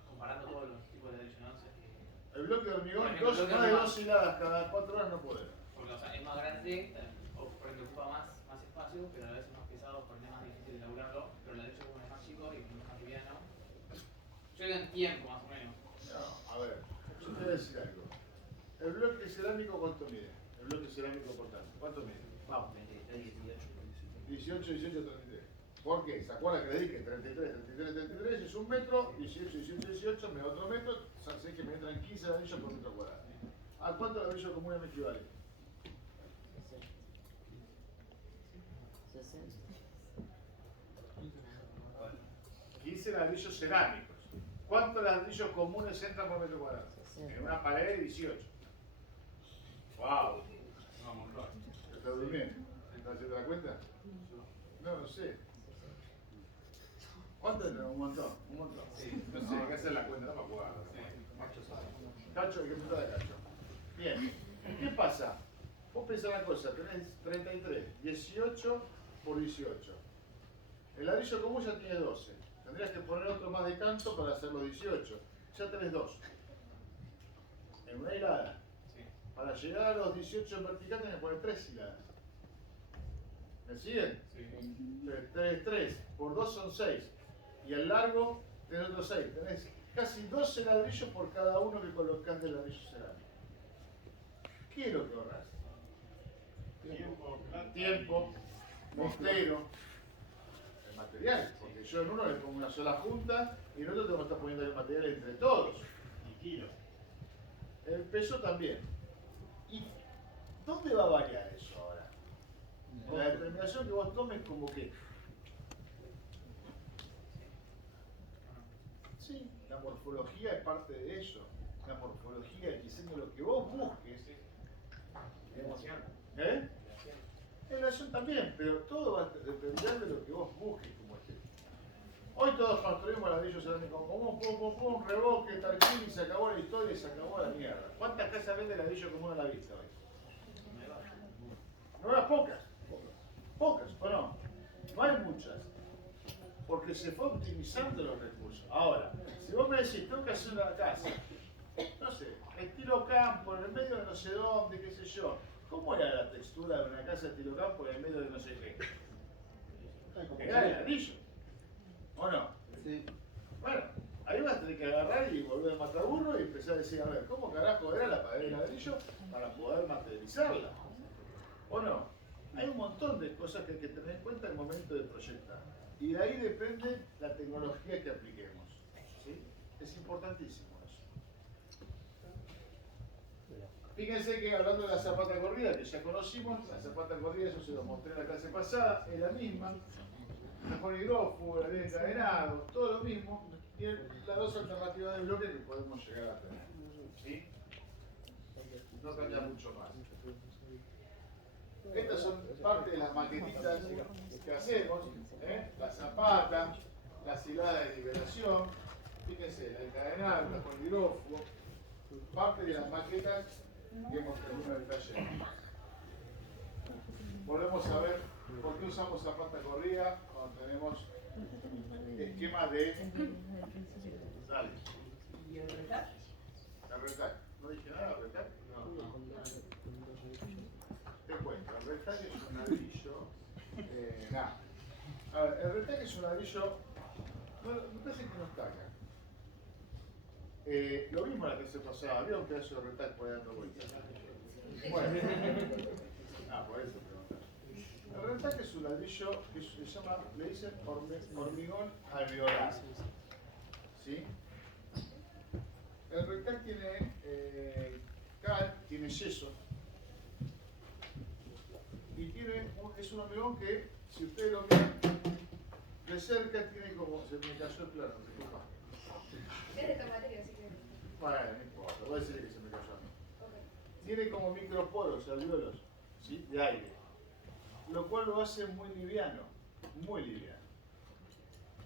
comparando todos los tipos de ladrillo, ¿no? O sea, El bloque de hormigón, Por ejemplo, más de 2 hiladas cada 4 horas no puede. porque o sea, es más grande, o por ejemplo ocupa más espacio, pero a la vez es más pesado, por ende es más difícil de laburarlo, pero el ladrillo como es más chico y como es más liviano. Yo digo en tiempo más o menos. No, a ver, yo te voy a decir algo. El bloque cerámico, ¿cuánto mide? El bloque cerámico portátil, ¿cuánto mide? Vamos. 18, 18, 33. ¿Por qué? ¿Se acuerdan que le dije 33, 33, 33 es un metro, 18, 18, 18, me da otro metro, sé que me entran 15 ladrillos por metro cuadrado. ¿A cuántos ladrillos comunes me equivale? 15 ladrillos cerámicos. ¿Cuántos ladrillos comunes entran por metro cuadrado? En una pared de 18. ¡Wow! ¿Estás durmiendo? ¿Estás haciendo la cuenta? No, no sé. ¿Cuánto entra? Un montón, un montón. No sé, hay que hacer la cuenta, no me acuerdo. Cacho, ¿qué puta de cacho? Bien, ¿qué pasa? Vos pensás una cosa, tenés 33, 18 por 18. El ladrillo común ya tiene 12. Tendrías que poner otro más de canto para hacer los 18. Ya tenés 2. En una hilada. Para llegar a los 18 en vertical tenés que poner 3 hiladas. ¿Me siguen? Sí. 3 por 2 son 6. Y al largo tenés otros 6. Tenés casi 12 ladrillos por cada uno que colocás del ladrillo cerámico. ¿Qué es lo que ahorras? Tiempo, mortero, el material. Porque yo en uno le pongo una sola junta y en otro tengo que estar poniendo el material entre todos. Y kilo. El peso también. ¿Y dónde va a variar eso ahora? En la determinación que vos tomes como que. Sí, la morfología es parte de eso. La morfología, el diseño, lo que vos busques. ¿Eh? Relación también, pero todo va a depender de lo que vos busques como esté. Hoy todos construimos ladrillos cerámicos común, pum, revoque, tarquín y se acabó la historia y se acabó la mierda. ¿Cuántas casas vende ladrillo común a la vista hoy? Nuevas, pocas. Pocas, ¿o no? No hay muchas. Porque se fue optimizando los recursos. Ahora, si vos me decís, tengo que hacer una casa, no sé, estilo campo, en el medio de no sé dónde, qué sé yo. ¿Cómo era la textura de una casa estilo campo en el medio de no sé qué? Era de ladrillo. ¿O no? Sí. Bueno, ahí vas a tener que agarrar y volver a mataburro y empezar a decir, a ver, ¿cómo carajo era la pared de ladrillo para poder materializarla? ¿O no? Hay un montón de cosas que hay que tener en cuenta al momento de proyectar. Y de ahí depende la tecnología que apliquemos. ¿Sí? Es importantísimo eso. Fíjense que hablando de la zapata corrida, que ya conocimos, la zapata corrida, yo se lo mostré en la clase pasada, es la misma. Mejor hidrófugo, la línea encadenado, todo lo mismo. Y las dos alternativas de bloque que podemos llegar a tener. ¿Sí? No cambia mucho más. Estas son parte de las maquetitas que hacemos, la zapata, las hiladas de liberación, fíjense, la encadenada, el cajón hidrófugo, parte de las maquetas que hemos tenido en el taller. Volvemos a ver por qué usamos zapata corrida cuando tenemos esquema de... Dale. ¿Y el retac? ¿El retac? ¿No dije nada del retac? No. Te cuento, el retac es un ladrillo. Nada. A ver, el retac es un ladrillo. Bueno, me parece que no está acá. Lo mismo la clase pasada, había un pedazo de retac por ahí dando vueltas. Bueno. Por eso preguntar. El retac es un ladrillo que se llama, le dicen hormigón alveolar. ¿Sí? El retac tiene cal, tiene yeso. Y es un hormigón que, si ustedes lo miran de cerca, tiene como. Se me cayó el plano, disculpa. Es de esta materia, así que. Bueno, no importa, voy a decirle que se me cayó a mí. Ok. Tiene como microporos, alveolos, ¿sí? De aire, lo cual lo hace muy liviano, muy liviano.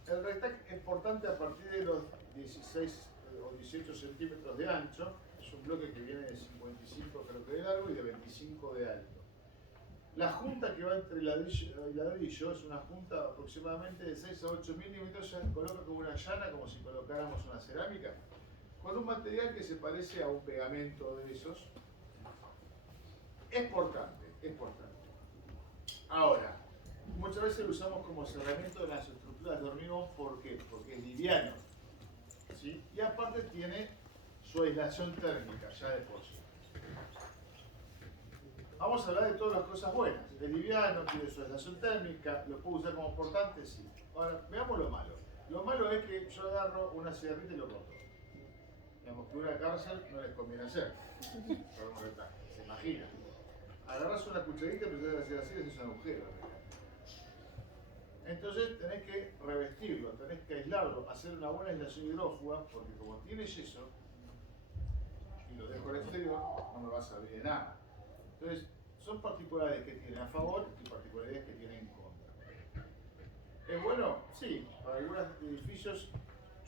El retac es portante a partir de los 16 o 18 centímetros de ancho. Es un bloque que viene de 55 creo que de largo y de 25 de alto. La junta que va entre ladrillo y ladrillo es una junta aproximadamente de 6 a 8 milímetros. Se coloca como una llana, como si colocáramos una cerámica, con un material que se parece a un pegamento de esos. Es portante, es portante. Ahora, muchas veces lo usamos como cerramiento de las estructuras de hormigón. ¿Por qué? Porque es liviano, ¿sí? Y aparte tiene su aislación térmica ya de por sí. Vamos a hablar de todas las cosas buenas. Es liviano, tiene su aislación térmica, lo puedo usar como portante, sí. Ahora, veamos lo malo. Lo malo es que yo agarro una cigarrita y lo corto. Digamos que una cárcel no les conviene hacer. Se imagina. Agarras una cucharita y empezás a hacer así, es un agujero. Entonces tenés que revestirlo, tenés que aislarlo, hacer una buena aislación hidrófuga, porque como tiene yeso y lo dejo al exterior, no me va a servir de nada. Entonces, son particularidades que tienen a favor y particularidades que tienen en contra. ¿Es bueno? Sí, para algunos edificios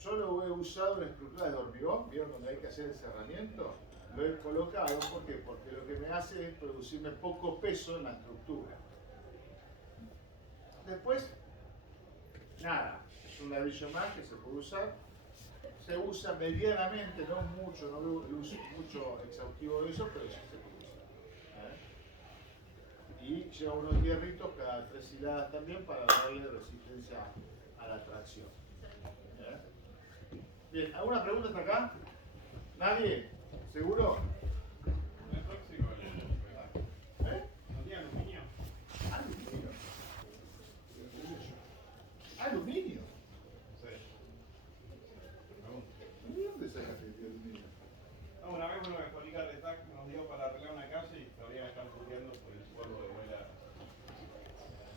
yo lo he usado en estructuras de hormigón, ¿vieron donde hay que hacer el cerramiento? Lo he colocado, ¿por qué? Porque lo que me hace es producirme poco peso en la estructura. Después, nada, es un ladrillo más que se puede usar. Se usa medianamente, no mucho, no veo el uso mucho exhaustivo de eso, pero sí se puede usar. Y lleva unos hierritos cada 3 hiladas también para darle resistencia a la tracción. Bien, ¿alguna pregunta hasta acá? ¿Nadie? ¿Seguro? ¿No es tóxico el retac? ¿No tiene aluminio? ¿Aluminio? ¿Aluminio? Sí. ¿De dónde sacaste el aluminio? No, una vez uno que fabrica retac nos dio para arreglar una calle y todavía la están puteando por el polvo de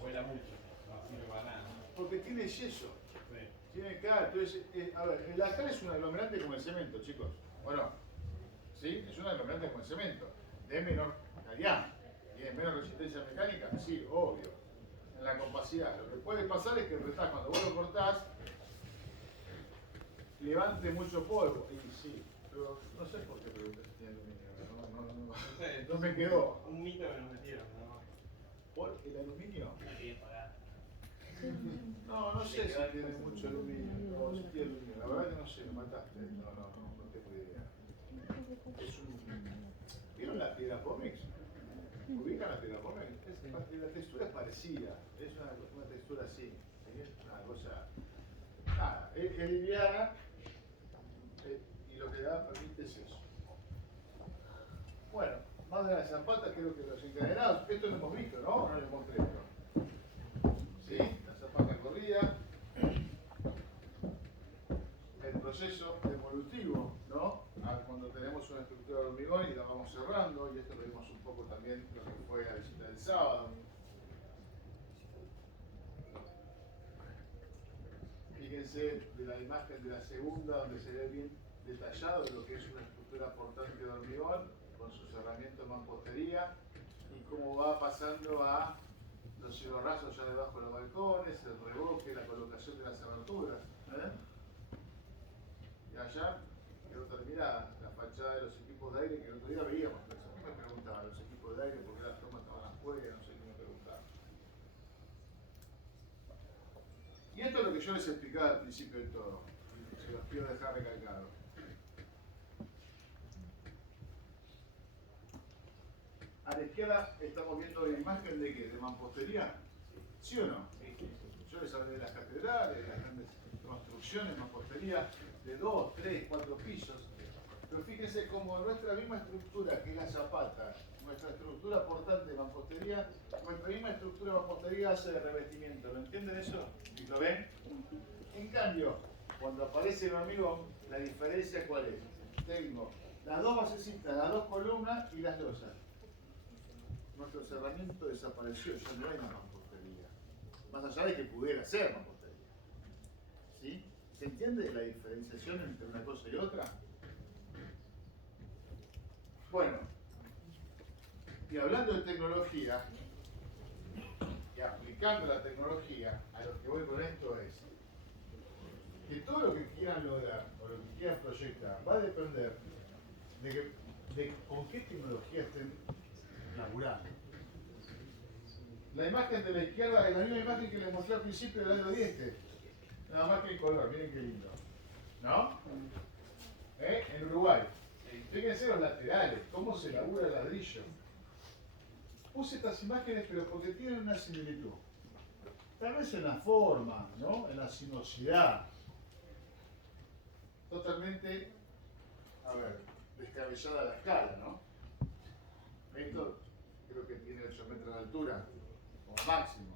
vuela mucho, no sirve para nada. Porque tiene yeso. Sí. Tiene cal, entonces, a ver, la cal es un aglomerante como el cemento, chicos. ¿O no? ¿Sí? Es un aglomerante como el cemento. De menor calidad. ¿Tiene menos resistencia mecánica? Sí, obvio. En la compacidad. Lo que puede pasar es que el retac, cuando vos lo cortás, levante mucho polvo. Y sí, pero no sé por qué pregunté si tiene aluminio. No sé, No me quedó. un mito que nos metieron, nada más. ¿Por el aluminio? No quería pagar. No, no sé si tiene mucho aluminio o si tiene aluminio. La verdad que no sé, lo mataste. No tengo idea. Es un... ¿Vieron la piedra Pómex? ¿Ubican la piedra Pómex? La textura es parecida. Es una textura así. Es una cosa... Nada, es liviana y lo que da permite es eso. Bueno, más de las zapatas creo que los encadenados. Esto lo hemos visto, ¿no? No lo mostré, pero... ¿Sí? La zapata corrida. El proceso evolutivo, ¿no? Cuando tenemos una estructura de hormigón y la vamos cerrando, y esto lo vimos un poco también lo que fue la visita del sábado. Fíjense de la imagen de la segunda, donde se ve bien detallado lo que es una estructura portante de hormigón, con su cerramiento en mampostería, y cómo va pasando a los cielorrasos ya debajo de los balcones, el revoque, la colocación de las aberturas. Y allá quedó terminada la fachada de los equipos de aire que el otro día veíamos. A mí me preguntaban los equipos de aire por qué las tomas estaban afuera, no sé qué me preguntaban. Y esto es lo que yo les explicaba al principio de todo. Se los quiero dejar recalcado. A la izquierda estamos viendo la imagen de ¿qué? ¿De mampostería? ¿Sí o no? Yo les hablé de las catedrales, de las grandes construcciones, mampostería de 2, 3, 4 pisos. Pero fíjense como nuestra misma estructura, que es la zapata, nuestra estructura portante de mampostería, nuestra misma estructura de mampostería hace de revestimiento. ¿Lo entienden eso? ¿Y lo ven? En cambio, cuando aparece el hormigón, la diferencia ¿cuál es? Tengo las dos basecitas, las dos columnas y las losas. Nuestro cerramiento desapareció, ya no hay más mampostería. Más allá de que pudiera ser mampostería. ¿Sí? ¿Se entiende la diferenciación entre una cosa y otra? Bueno, y hablando de tecnología, y aplicando la tecnología, a lo que voy con esto es que todo lo que quieran lograr o lo que quieran proyectar va a depender de con qué tecnología estén laburando. La imagen de la izquierda es la misma imagen que les mostré al principio del año 10, nada más que el color, miren qué lindo. ¿No? En Uruguay. Fíjense los laterales, cómo se labura el ladrillo. Puse estas imágenes, pero porque tienen una similitud. Tal vez en la forma, ¿no? En la sinuosidad. Totalmente, a ver, descabellada la escala, ¿no? Esto creo que tiene 8 metros de altura, como máximo.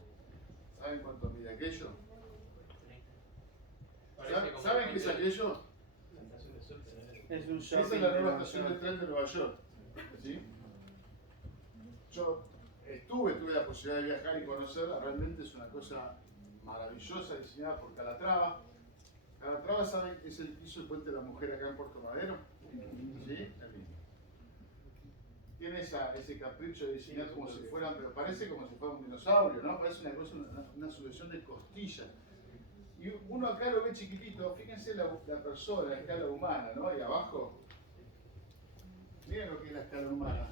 ¿Saben cuánto mide aquello? ¿Saben qué es aquello? Es un Esa es shopping. la nueva estación de tren de Nueva York. ¿Sí? Yo tuve la posibilidad de viajar y conocerla. Realmente es una cosa maravillosa, diseñada por Calatrava. Calatrava, ¿saben que es el piso del Puente de la Mujer acá en Puerto Madero? ¿Sí? El mismo. Tiene ese capricho de diseñar como si fueran, pero parece como si fuera un dinosaurio, ¿no? Parece una cosa, una sucesión de costillas. Y uno acá lo ve chiquitito, fíjense la persona, la escala humana, ¿no? Y abajo, miren lo que es la escala humana,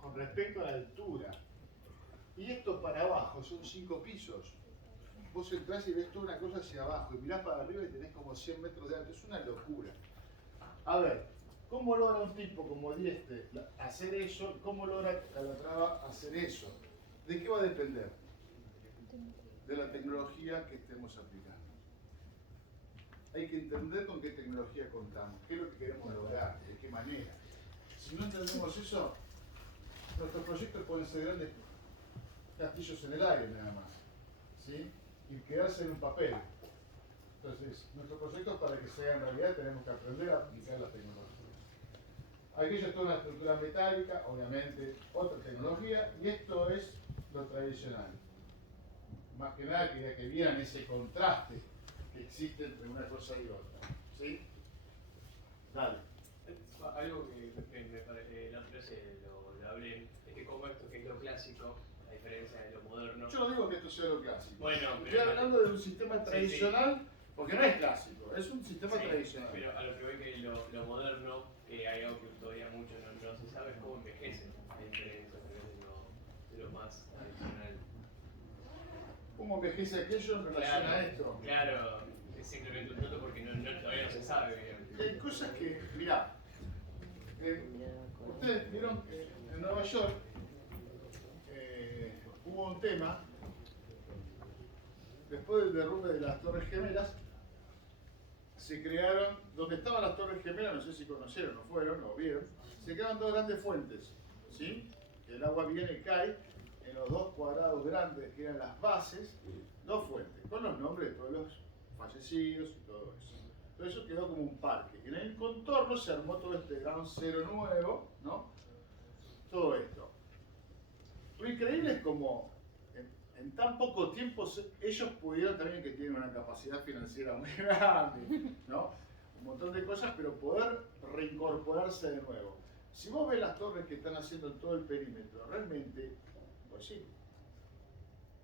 con respecto a la altura. Y esto para abajo son 5 pisos. Vos entrás y ves toda una cosa hacia abajo, y mirás para arriba y tenés como 100 metros de alto, es una locura. A ver, ¿cómo logra un tipo como Dieste hacer eso? ¿Cómo logra Calatrava hacer eso? ¿De qué va a depender? De la tecnología que estemos aplicando. Hay que entender con qué tecnología contamos, qué es lo que queremos lograr, de qué manera. Si no entendemos eso, nuestros proyectos pueden ser grandes castillos en el aire nada más, ¿sí? Y quedarse en un papel. Entonces, nuestros proyectos para que se hagan realidad tenemos que aprender a aplicar la tecnología. Aquello es toda una estructura metálica, obviamente otra tecnología, y esto es lo tradicional. Más que nada quería que vieran ese contraste que existe entre una cosa y otra. ¿Sí? Dale. Algo que me parece, la otra vez lo hablé, es que como esto que es lo clásico, a diferencia de lo moderno. Yo no digo que esto sea lo clásico. Bueno, estoy hablando de un sistema tradicional, porque no es clásico, es un sistema tradicional. Pero a lo que voy que lo moderno, que hay algo que todavía mucho no se sabe, es cómo envejece, a diferencia de lo más tradicional. ¿Cómo envejece aquello en relación a esto? Claro, es simplemente un dato porque todavía no se sabe. Hay cosas que, mirá, ustedes vieron que en Nueva York hubo un tema, después del derrumbe de las Torres Gemelas, se crearon, donde estaban las Torres Gemelas, no sé si conocieron o fueron o vieron, se crearon 2 grandes fuentes, ¿sí? El agua viene y cae en los 2 cuadrados grandes que eran las bases, 2 fuentes, con los nombres de todos los fallecidos y todo eso. Todo eso quedó como un parque. En el contorno se armó todo este gran cero nuevo, ¿no? Todo esto. Lo increíble es como en tan poco tiempo ellos pudieron también, que tienen una capacidad financiera muy grande, ¿no? Un montón de cosas, pero poder reincorporarse de nuevo. Si vos ves las torres que están haciendo en todo el perímetro, realmente, pues sí,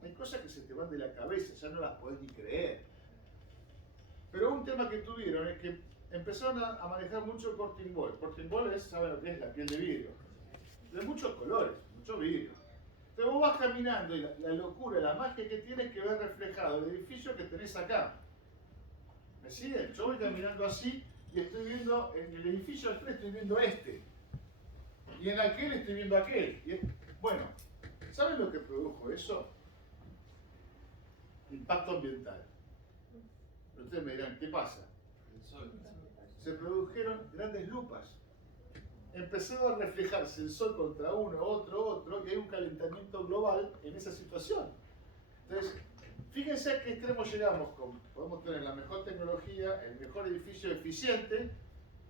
hay cosas que se te van de la cabeza, ya no las podés ni creer. Pero un tema que tuvieron es que empezaron a manejar mucho el cortin ball. Cortin ball es, ¿saben lo que es? La piel de vidrio. De muchos colores, mucho vidrio. Entonces vos vas caminando y la locura, la magia que tiene es que ver reflejado el edificio que tenés acá. ¿Me siguen? Yo voy caminando así y estoy viendo, en el edificio al frente estoy viendo este. Y en aquel estoy viendo aquel. Bueno, ¿saben lo que produjo eso? Impacto ambiental. Pero ustedes me dirán, ¿qué pasa? se produjeron grandes lupas. Empezó a reflejarse el sol contra uno, otro, y hay un calentamiento global en esa situación. Entonces, fíjense a qué extremo llegamos. Podemos tener la mejor tecnología, el mejor edificio eficiente,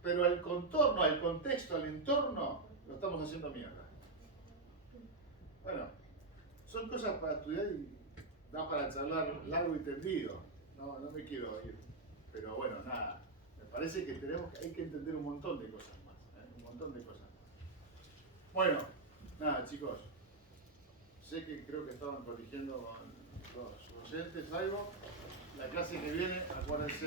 pero al contorno, al contexto, al entorno, lo estamos haciendo mierda. Bueno, son cosas para estudiar y da para charlar largo y tendido. No me quiero ir. Pero bueno, nada. Me parece que hay que entender un montón de cosas más. Un montón de cosas más. Bueno, nada, chicos. Sé que creo que estaban corrigiendo con los oyentes algo. La clase que viene, acuérdense.